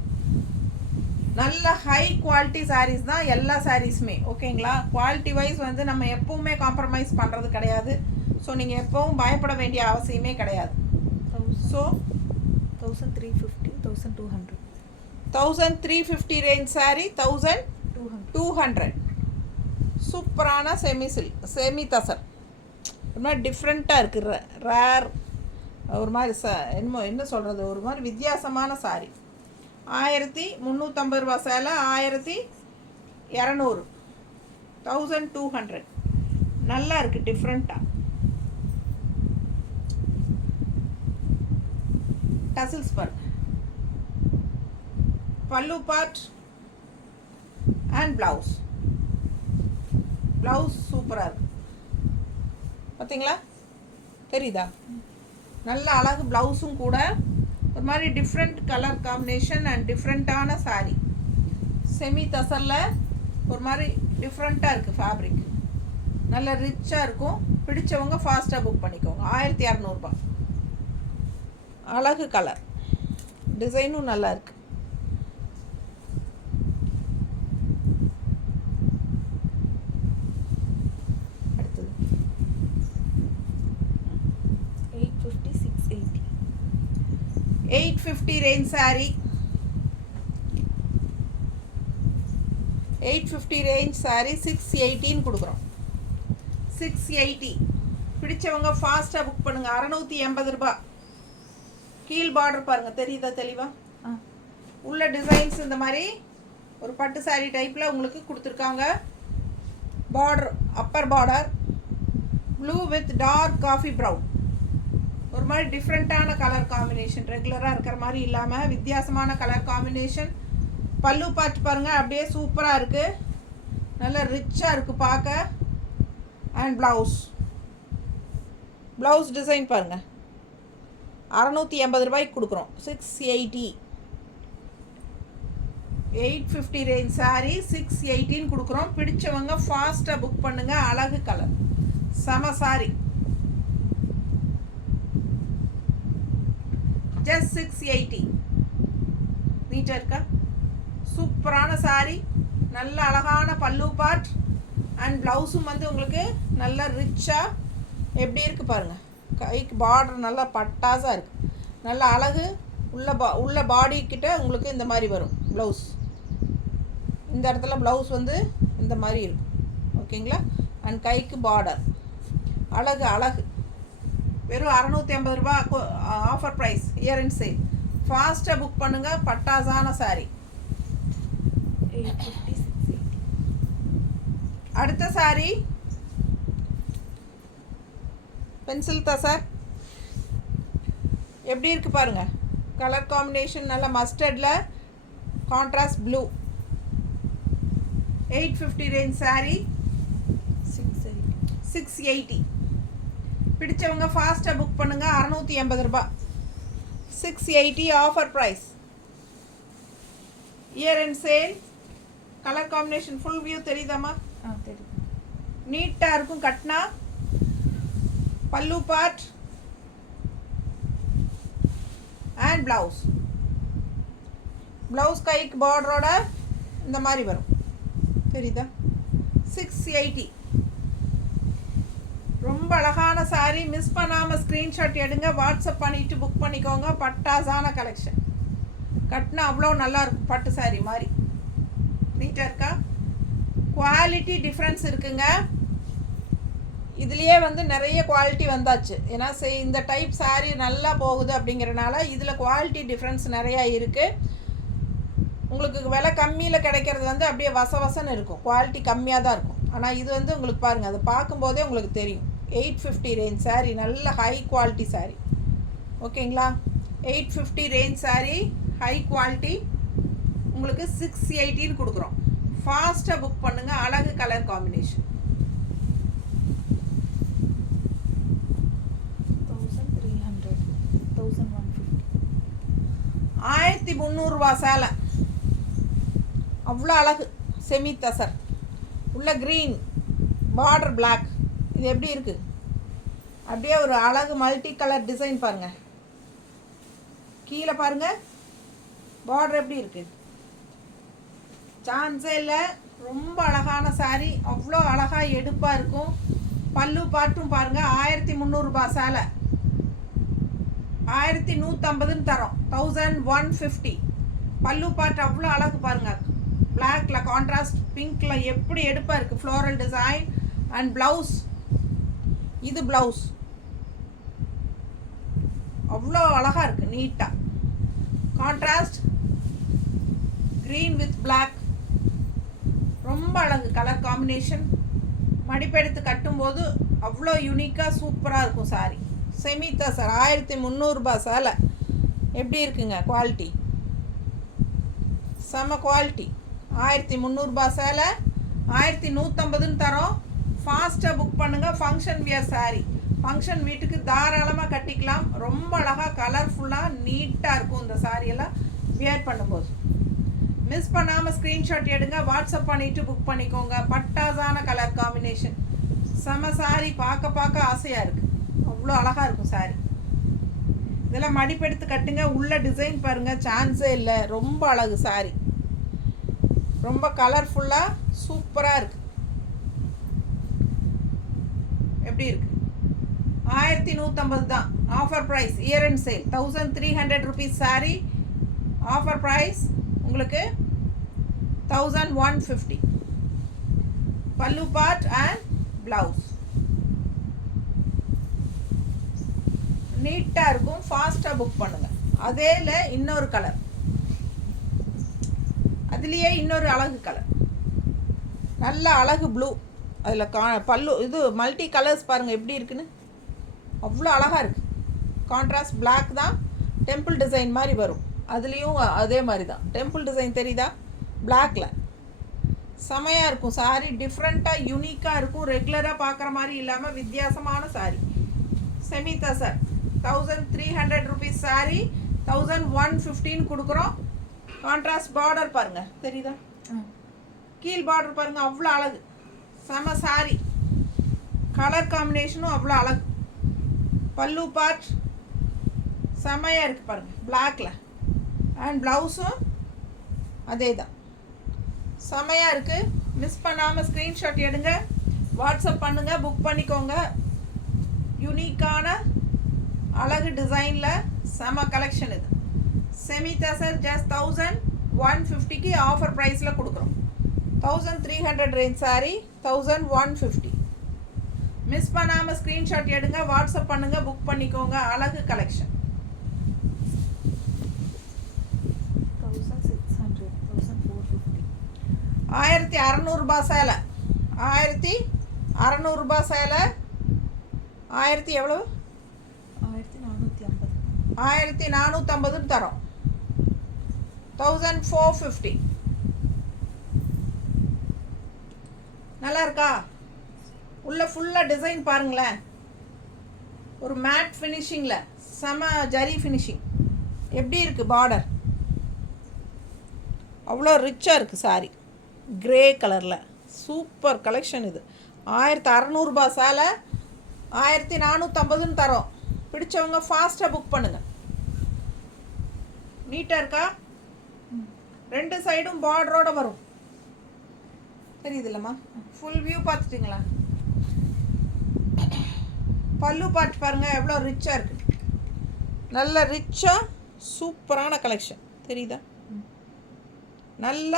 நல்ல ஹை குவாலிட்டி சாரீஸ் தான் எல்லா சாரீஸுமே, ஓகேங்களா? குவாலிட்டி வைஸ் வந்து நம்ம எப்போவுமே காம்ப்ரமைஸ் பண்ணுறது கிடையாது. ஸோ நீங்கள் எப்போவும் பயப்பட வேண்டிய அவசியமே கிடையாது. ஸோ 1350, 1200. 1350 ரேஞ்ச் சாரீ 1200. சூப்பரான செமி தசர், ஒரு மாதிரி டிஃப்ரெண்ட்டாக இருக்குது, ரேர், ஒரு மாதிரி என்ன சொல்கிறது, ஒரு மாதிரி வித்தியாசமான சாரி. 1350 ரூபா சேலை, 1200. 1200 நல்லா இருக்குது, டிஃப்ரெண்ட்டாக. டசில்ஸ் பாருங்க. பல்லு பார்ட் அண்ட் ப்ளவுஸ். ப்ளவுஸ் சூப்பராக இருக்குது, பார்த்தீங்களா? தெரியுதா? நல்ல அழகு ப்ளவுஸும் கூட. ஒரு மாதிரி டிஃப்ரெண்ட் கலர் காம்பினேஷன் அண்ட் டிஃப்ரெண்ட்டான சாரீ. செமி தசரில் ஒரு மாதிரி டிஃப்ரெண்ட்டாக இருக்குது ஃபேப்ரிக், நல்ல ரிச்சாக இருக்கும். பிடிச்சவங்க ஃபாஸ்ட்டாக புக் பண்ணிக்கோங்க. 1200 அழகு கலர், டிசைனும் நல்லா இருக்குது. அடுத்தது 850, 680. 850 ரேஞ்ச் சாரி. 850 ரேஞ்ச் சாரி 618 கொடுக்குறோம். 680. பிடிச்சவங்க ஃபாஸ்ட்டாக புக் பண்ணுங்கள். 680 ரூபா. கீழ் பார்டர் பாருங்கள், தெரியுதா தெளிவாக? உள்ள டிசைன்ஸ் இந்த மாதிரி ஒரு பட்டு சாரி டைப்பில் உங்களுக்கு கொடுத்துருக்காங்க. Border, upper border blue with dark coffee brown, ஒரு மாதிரி டிஃப்ரெண்ட்டான கலர் காம்பினேஷன், ரெகுலராக இருக்கிற மாதிரி இல்லாமல் வித்தியாசமான கலர் காம்பினேஷன். பல்லு பார்த்து பாருங்கள், அப்படியே சூப்பராக இருக்குது, நல்லா ரிச்சாக இருக்குது பார்க்க. அண்ட் ப்ளவுஸ் டிசைன் பாருங்கள். 680 ரூபாய்க்கு கொடுக்குறோம். 680. 850 ரேஞ்ச் சாரி 618 கொடுக்குறோம். பிடிச்சவங்க ஃபாஸ்ட்டாக புக் பண்ணுங்கள். அழகு கலர், செம சாரி. ஜஸ்ட் 680. நீட்டாக இருக்கா? சூப்பரான சாரி, நல்ல அழகான பல்லு பார்ட் அண்ட் ப்ளவுஸும் வந்து உங்களுக்கு நல்லா ரிச்சாக எப்படி இருக்குது பாருங்கள். கைக்கு பார்டர் நல்லா பட்டாஸாக இருக்குது, நல்ல அழகு. உள்ள பாடி கிட்ட உங்களுக்கு இந்த மாதிரி வரும் ப்ளவுஸ். இந்த இடத்துல ப்ளவுஸ் வந்து இந்த மாதிரி இருக்கும், ஓகேங்களா? அண்ட் கைக்கு பார்டர், அழகு அழகு. வெறும் 650 ரூபா offer price, year end sale. ஃபாஸ்ட்டாக புக் பண்ணுங்கள். பட்டாசான சாரி. 850, அடுத்த சாரி பென்சில் தசர் எப்படி இருக்குது பாருங்கள். கலர் காம்பினேஷன் நல்லா மஸ்டர்டில் கான்ட்ராஸ்ட் ப்ளூ. 850 ரேஞ்ச் சாரி 680. பிடிச்சவங்க ஃபாஸ்ட்டாக புக் பண்ணுங்கள். 680 ரூபா. 680 offer price. Year end sale. Colour combination full view தெரியுதாம்மா? தெரியுது. நீட்டாக இருக்கும் கட்னா. பல்லு பார்ட் அண்ட் ப்ளவுஸ். ப்ளவுஸ் கைக்கு பார்டரோட இந்த மாதிரி வரும். தெரியுதா? 680. ரொம்ப அழகான சாரீ. மிஸ் பண்ணாமல் ஸ்க்ரீன்ஷாட் எடுங்க. வாட்ஸ்அப் பண்ணிவிட்டு புக் பண்ணிக்கோங்க. பட்டாசான கலெக்ஷன். கட்டினா அவ்வளோ நல்லாயிருக்கும். பட்டு சாரீ மாதிரி நீட்டாக இருக்கா? குவாலிட்டி டிஃப்ரென்ஸ் இருக்குங்க. இதுலேயே வந்து நிறைய குவாலிட்டி வந்தாச்சு. ஏன்னா இந்த டைப் சாரீ நல்லா போகுது அப்படிங்கிறனால இதில் குவாலிட்டி டிஃப்ரென்ஸ் நிறையா இருக்குது. உங்களுக்கு விலை கம்மியில் கிடைக்கிறது வந்து அப்படியே வசன்னு இருக்கும். குவாலிட்டி கம்மியாக தான் இருக்கும். ஆனால் இது வந்து உங்களுக்கு பாருங்கள், அதை பார்க்கும்போதே உங்களுக்கு தெரியும். 850 ரேஞ்ச் சாரீ. நல்ல ஹை குவாலிட்டி சாரீ. ஓகேங்களா? 850 ரேஞ்ச் சாரீ ஹை குவாலிட்டி உங்களுக்கு 680 கொடுக்குறோம். ஃபாஸ்ட்டாக புக் பண்ணுங்கள். அழகு கலர் காம்பினேஷன். 1300 1150. 1300 ரூபா சேலை. அவ்வளோ அழகு. செமி தசர் உள்ள க்ரீன் பார்டர் பிளாக். இது எப்படி இருக்குது? அப்படியே ஒரு அழகு மல்டி கலர் டிசைன் பாருங்கள். கீழே பாருங்கள் பார்டர் எப்படி இருக்குது. சான்ஸே இல்லை. ரொம்ப அழகான சாரீ. அவ்வளோ அழகாக எடுப்பாக இருக்கும். பல்லு பாட்டும் பாருங்கள். 1300 ரூபா சேலை. 1150 தரோம். 1150. பல்லு பாட்டு அவ்வளோ அழகு பாருங்கள். பிளாக்ல கான்ட்ராஸ்ட் பிங்க்ல எப்படி எடுப்பாக இருக்குது. Floral design and blouse. இது ப்ளவுஸ் அவ்வளோ அழகாக இருக்குது. நீட்டாக கான்ட்ராஸ்ட் க்ரீன் வித் பிளாக். ரொம்ப அழகு கலர் காம்பினேஷன். மடிப்பெடுத்து கட்டும்போது அவ்வளோ யூனிக்காக சூப்பராக இருக்கும் சாரி. செமி தசர் 1300 ரூபா சேலை. எப்படி இருக்குங்க குவாலிட்டி? செம குவாலிட்டி. 1300 ரூபா சேலை 1150 தரோம். ஃபாஸ்ட்டாக புக் பண்ணுங்கள். Function wear sari. ஃபங்க்ஷன் வீட்டுக்கு தாராளமாக கட்டிக்கலாம். ரொம்ப அழகாக கலர்ஃபுல்லாக நீட்டாக இருக்கும் இந்த சாரியெல்லாம் வியர் பண்ணும்போது. மிஸ் பண்ணாமல் ஸ்க்ரீன்ஷாட் எடுங்க. வாட்ஸ்அப் பண்ணிவிட்டு புக் பண்ணிக்கோங்க. பட்டாசான கலர் காம்பினேஷன். செம சாரீ. பார்க்க ஆசையாக இருக்குது. அவ்வளோ அழகாக இருக்கும் சாரீ. இதெல்லாம் மடிப்பெடுத்து கட்டுங்க. உள்ள டிசைன் பாருங்கள். சான்ஸே இல்லை. ரொம்ப அழகு சாரீ. ரொம்ப கலர்ஃபுல்லாக சூப்பராக இருக்குது. எப்படி இருக்குது? 1150 தான். Offer price. Year end sale. 1300 rupees sari. Offer price உங்களுக்கு 1150. பல்லு பார்ட் அண்ட் ப்ளவுஸ். நீட்டாக இருக்கும். ஃபாஸ்ட்டாக புக் பண்ணுங்கள். அதேல இன்னொரு கலர். அதுலேயே இன்னொரு அழகு கலர். நல்ல அழகு ப்ளூ. அதில் பல்லு இது மல்டி கலர்ஸ் பாருங்கள் எப்படி இருக்குன்னு. அவ்வளோ அழகாக இருக்குது. கான்ட்ராஸ்ட் பிளாக் தான். டெம்பிள் டிசைன் மாதிரி வரும். அதுலேயும் அதே மாதிரி தான். டெம்பிள் டிசைன் தெரியுதா? பிளாக்ல செமையாக இருக்கும் சாரீ. டிஃப்ரெண்ட்டாக யூனிக்காக இருக்கும். ரெகுலராக பார்க்குற மாதிரி இல்லாமல் வித்தியாசமான சாரீ. செமி தசர் 1300 ருபீஸ் சாரீ 1115 கொடுக்குறோம். கான்ட்ராஸ்ட் பார்டர் பாருங்கள். தெரியுதா? கீழ் பார்டர் பாருங்கள். அவ்வளோ அழகு. செம சாரீ. கலர் காம்பினேஷனும் அவ்வளோ அழகு. பல்லு பார்ட் செமையாக இருக்குது பாருங்கள். பிளாக்ல அண்ட் ப்ளவுஸும் அதே தான். செமையாக இருக்குது. மிஸ் பண்ணாமல் ஸ்க்ரீன்ஷாட் எடுங்க. வாட்ஸ்அப் பண்ணுங்கள். புக் பண்ணிக்கோங்க. யூனிக்கான அழகு டிசைனில் செம கலெக்ஷன் இது. செமி தசர் ஜஸ்ட் 1150க்கு ஆஃபர் ப்ரைஸில் கொடுக்குறோம். 1300 ரேஞ்ச் சாரீ 1150. மிஸ் பண்ணாமல் ஸ்க்ரீன்ஷாட் எடுங்க. வாட்ஸ்அப் பண்ணுங்கள். புக் பண்ணிக்கோங்க. அழகு கலெக்ஷன். 1600 1450. 1600 ரூபா சேலை 1600 சேலை 1000 எவ்வளோ 1450. 1450 தரோம். 1450. நல்லா இருக்கா? உள்ள ஃபுல்லாக டிசைன் பாருங்களேன். ஒரு மேட் ஃபினிஷிங்கில் செம ஜரி ஃபினிஷிங். எப்படி இருக்குது பார்டர்? அவ்வளோ ரிச்சாக இருக்குது சாரி. கிரே கலரில் சூப்பர் கலெக்ஷன் இது. 1600 சேலை 1450 தரோம். பிடிச்சவங்க ஃபாஸ்ட்டாக புக் பண்ணுங்கள். நீட்டாக இருக்கா? ரெண்டு சைடும் பார்டரோடு வரும். தெரியுதுல்லம்மா? ஃபுல் வியூ பார்த்துட்டிங்களா? பல்லு பார்த்து பாருங்கள் எவ்வளோ ரிச்சாக இருக்குது. நல்ல ரிச்சாக சூப்பரான கலெக்ஷன். தெரியுதா? நல்ல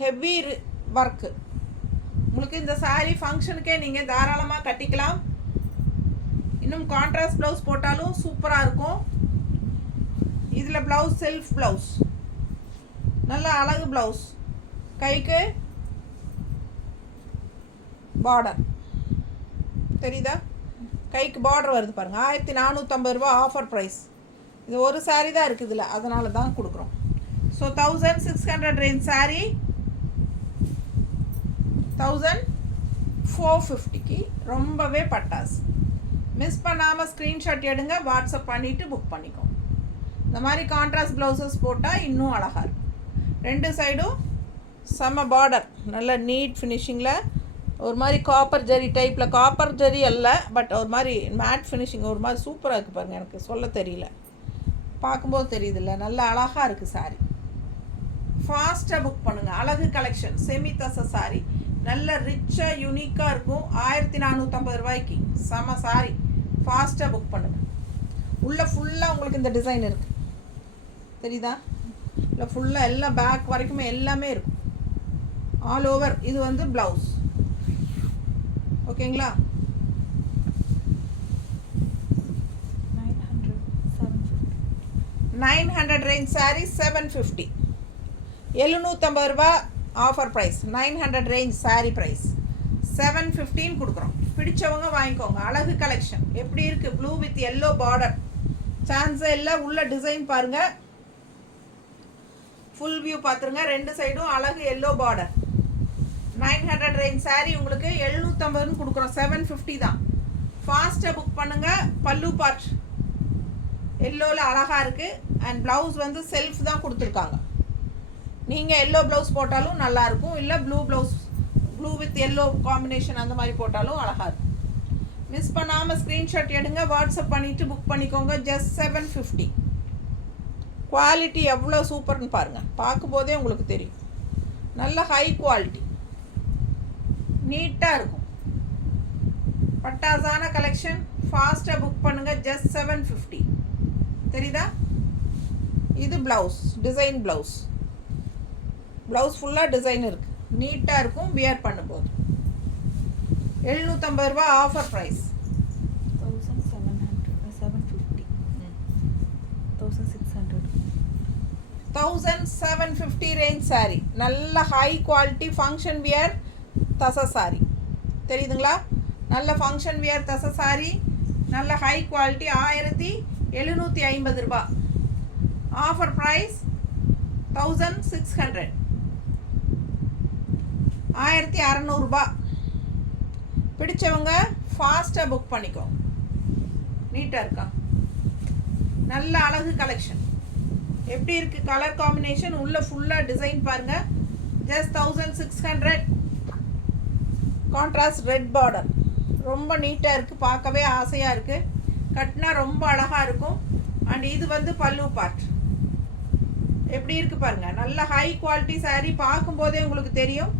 ஹெவி ஒர்க்கு. உங்களுக்கு இந்த சாரீ ஃபங்க்ஷனுக்கே நீங்கள் தாராளமாக கட்டிக்கலாம். இன்னும் கான்ட்ராஸ்ட் ப்ளவுஸ் போட்டாலும் சூப்பராக இருக்கும். இதில் ப்ளவுஸ் செல்ஃப் ப்ளவுஸ், நல்ல அழகு ப்ளவுஸ். கைக்கு பார்டர் தெரியுதா? கைக்கு பார்டர் வருது பாருங்கள். 1450 ரூபா ஆஃபர் ப்ரைஸ். இது ஒரு சாரீ தான் இருக்குது இதில், அதனால தான் கொடுக்குறோம். ஸோ 1600 ரேஞ்ச் சாரீ 1450க்கு ரொம்பவே பட்டாஸ். மிஸ் பண்ணாமல் ஸ்க்ரீன்ஷாட் எடுங்க, வாட்ஸ்அப் பண்ணிவிட்டு புக் பண்ணிக்கோங்க. இந்த மாதிரி கான்ட்ராஸ்ட் ப்ளவுசஸ் போட்டால் இன்னும் அழகாக இருக்கும். ரெண்டு சைடும் செம்ம பார்டர், நல்ல நீட் ஃபினிஷிங்கில். ஒரு மாதிரி காப்பர் ஜரி டைப்பில், காப்பர் ஜரி அல்ல, பட் ஒரு மாதிரி மேட் ஃபினிஷிங். ஒரு மாதிரி சூப்பராக இருக்குது பாருங்கள். எனக்கு சொல்ல தெரியல, பார்க்கும்போது தெரியுதில்ல, நல்ல அழகாக இருக்குது சாரி. ஃபாஸ்ட்டாக புக் பண்ணுங்கள். அழகு கலெக்ஷன் செமி தச சாரி, நல்ல ரிச்சாக யூனிக்காக இருக்கும். 1450 ரூபாய்க்கு செம சாரி. ஃபாஸ்ட்டாக புக் பண்ணுங்கள். உள்ளே ஃபுல்லாக உங்களுக்கு இந்த டிசைன் இருக்குது. தெரியுதா? இல்லை ஃபுல்லாக எல்லாம் பேக் வரைக்குமே எல்லாமே இருக்கும். All over. இது வந்து ப்ளவுஸ். ஓகேங்களா? 900 ரேஞ்ச் சாரீ 750. 750 ரூபா offer price. 900 range sari price 715 கொடுக்குறோம். பிடிச்சவங்க வாங்கிக்கோங்க. அழகு கலெக்ஷன். எப்படி இருக்குது? Blue with yellow border. சான்ஸே இல்லை. உள்ள டிசைன் பாருங்கள். ஃபுல் வியூ பார்த்துருங்க. ரெண்டு சைடும் அழகு எல்லோ பார்டர். 900 ரேஞ்ச் சாரீ உங்களுக்கு 750 கொடுக்குறோம். 750 தான். ஃபாஸ்ட்டாக புக் பண்ணுங்கள். பல்லு பார்ட் எல்லோவில் அழகாக இருக்குது. அண்ட் ப்ளவுஸ் வந்து செல்ஃப் தான் கொடுத்துருக்காங்க. நீங்கள் எல்லோ ப்ளவுஸ் போட்டாலும் நல்லாயிருக்கும். இல்லை blue blouse, blue with yellow combination அந்த மாதிரி போட்டாலும் அழகாக இருக்கும். மிஸ் பண்ணாமல் ஸ்க்ரீன்ஷாட் எடுங்க, வாட்ஸ்அப் பண்ணிவிட்டு புக் பண்ணிக்கோங்க. ஜஸ்ட் 750. குவாலிட்டி எவ்வளோ சூப்பர்னு பாருங்கள். பார்க்கும்போதே உங்களுக்கு தெரியும். நல்ல ஹை குவாலிட்டி, நீட்டாக இருக்கும். பட்டாசான கலெக்ஷன். ஃபாஸ்ட்டாக புக் பண்ணுங்கள். ஜஸ்ட் 750. தெரியுதா? இது ப்ளவுஸ், டிசைன் ப்ளவுஸ். ப்ளவுஸ் ஃபுல்லாக டிசைன் இருக்குது. நீட்டாக இருக்கும் வியர் பண்ணும்போது. 750 ரூபா ஆஃபர் ப்ரைஸ். 1750 ரேஞ்ச் சாரீ. நல்ல ஹை குவாலிட்டி ஃபங்க்ஷன் வியர் தச சாரி. தெரியுதுங்களா? நல்ல ஃபங்க்ஷன் வியர் தச சாரி, நல்ல ஹை குவாலிட்டி. 1750 ரூபா ஆஃபர் ப்ரைஸ். 1600. 1600 ரூபா. பிடிச்சவங்க ஃபாஸ்ட்டாக புக் பண்ணிக்கோ. நீட்டாக இருக்கா? நல்ல அழகு கலெக்ஷன். எப்படி இருக்குது கலர் காம்பினேஷன்? உள்ள ஃபுல்லாக டிசைன் பாருங்கள். ஜஸ்ட் 1600. Contrast red border. ரொம்ப நீட்டாக இருக்குது. பார்க்கவே ஆசையாக இருக்குது. கட்டினா ரொம்ப அழகாக இருக்கும். அண்ட் இது வந்து பல்லு பார்ட். எப்படி இருக்குது பாருங்கள். நல்ல ஹை குவாலிட்டி சாரீ. பார்க்கும்போதே உங்களுக்கு தெரியும்.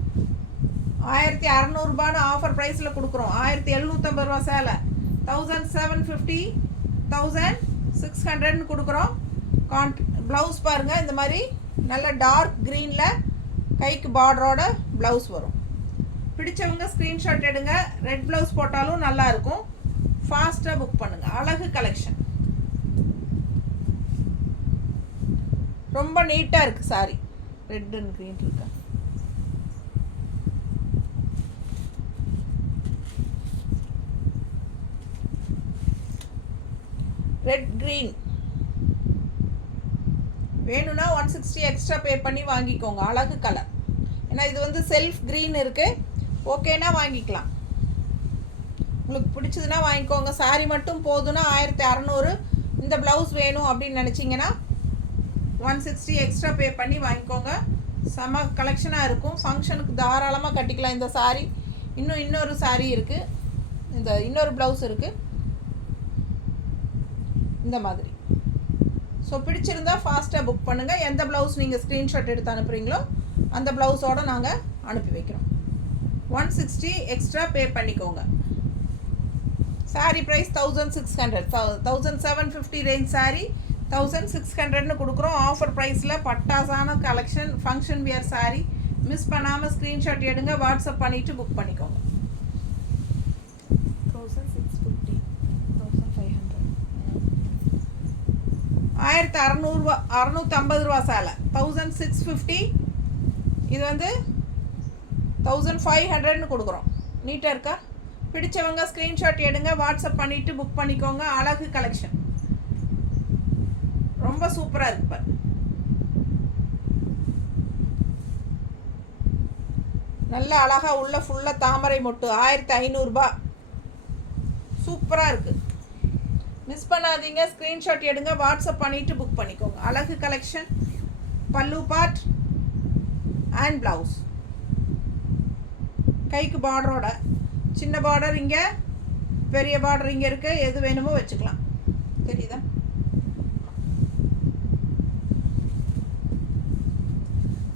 1600 ரூபான்னு ஆஃபர் ப்ரைஸில் கொடுக்குறோம். 1750 ரூபா சேலை 1750. 1600ன்னு கொடுக்குறோம். ப்ளவுஸ் பாருங்கள். இந்த மாதிரி நல்ல டார்க் க்ரீனில் கைக்கு பார்டரோட ப்ளவுஸ் வரும். பிடிச்சவங்க ஸ்க்ரீன்ஷாட் எடுங்க. ரெட் ப்ளவுஸ் போட்டாலும் நல்லாயிருக்கும். ஃபாஸ்ட்டாக புக் பண்ணுங்கள். அழகு கலெக்ஷன். ரொம்ப நீட்டாக இருக்குது சாரி. ரெட் அண்ட் க்ரீன் இருக்கா? ரெட் க்ரீன் வேணும்னா 160 எக்ஸ்ட்ரா பே பண்ணி வாங்கிக்கோங்க. அழகு கலர். ஏன்னா இது வந்து செல்ஃப் க்ரீன் இருக்குது. ஓகேனா வாங்கிக்கலாம். உங்களுக்கு பிடிச்சதுன்னா வாங்கிக்கோங்க. சாரீ மட்டும் போதுன்னா 1600. இந்த ப்ளவுஸ் வேணும் அப்படின்னு நினச்சிங்கன்னா 160 எக்ஸ்ட்ரா பே பண்ணி வாங்கிக்கோங்க. செம கலெக்ஷனாக இருக்கும். ஃபங்க்ஷனுக்கு தாராளமாக கட்டிக்கலாம் இந்த சாரீ. இன்னொரு சாரீ இருக்குது. இந்த இன்னொரு ப்ளவுஸ் இருக்குது இந்த மாதிரி. ஸோ பிடிச்சிருந்தா ஃபாஸ்ட்டாக புக் பண்ணுங்கள். எந்த ப்ளவுஸ் நீங்கள் ஸ்க்ரீன்ஷாட் எடுத்து அனுப்புகிறீங்களோ அந்த ப்ளவுஸோடு நாங்கள் அனுப்பி வைக்கிறோம். 160 எக்ஸ்ட்ரா பே பண்ணிக்கோங்க. சாரீ ப்ரைஸ் 1600. 1750 ரேஞ்ச் சாரீ 1600ன்னு கொடுக்குறோம். ஆஃபர் ப்ரைஸில் பட்டாசான collection function wear sari. Miss பண்ணாமல் ஸ்க்ரீன்ஷாட் எடுங்க, வாட்ஸ்அப் பண்ணிவிட்டு புக் பண்ணிக்கோங்க. 1650, 1500. 1600 650 ரூபா சேலை 1650. இது வந்து 1500ன்னு கொடுக்குறோம். நீட்டாக இருக்கா? பிடிச்சவங்க ஸ்க்ரீன்ஷாட் எடுங்க, வாட்ஸ்அப் பண்ணிவிட்டு புக் பண்ணிக்கோங்க. அழகு கலெக்ஷன் ரொம்ப சூப்பராக இருக்கு பாரு. நல்ல அழகாக உள்ள ஃபுல்லாக தாமரை மொட்டு 1500 சூப்பராக இருக்குது. மிஸ் பண்ணாதீங்க. ஸ்க்ரீன்ஷாட் எடுங்க, வாட்ஸ்அப் பண்ணிவிட்டு புக் பண்ணிக்கோங்க. அழகு கலெக்ஷன். பல்லு பார்ட் அண்ட் ப்ளவுஸ். கைக்கு பார்டரோட சின்ன பார்டர் இங்கே, பெரிய பார்டர் இங்கே இருக்குது. எது வேணுமோ வச்சுக்கலாம். தெரியுதா?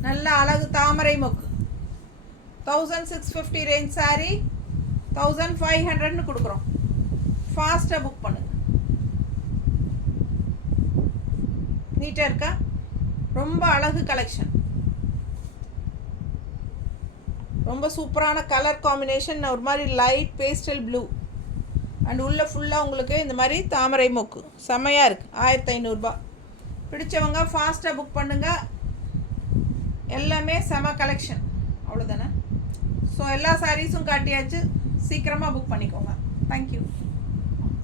நல்ல அழகு தாமரை மொக்கு 1650 ரேஞ்ச் சாரீ 1500ன்னு கொடுக்குறோம். ஃபாஸ்ட்டாக புக் பண்ணுங்க. நீட்டாக இருக்கா? ரொம்ப அழகு கலெக்ஷன். ரொம்ப சூப்பரான கலர் காம்பினேஷன். ஒரு மாதிரி லைட் பேஸ்டல் ப்ளூ அண்ட் உள்ள ஃபுல்லாக உங்களுக்கு இந்த மாதிரி தாமரை மொக்கு செம்மையாக இருக்குது. 1500. பிடிச்சவங்க ஃபாஸ்ட்டாக புக் பண்ணுங்கள். எல்லாமே செம கலெக்ஷன். அவ்வளோதானே? ஸோ எல்லா சாரீஸும் காட்டியாச்சு. சீக்கிரமாக புக் பண்ணிக்கோங்க. தேங்க்யூ.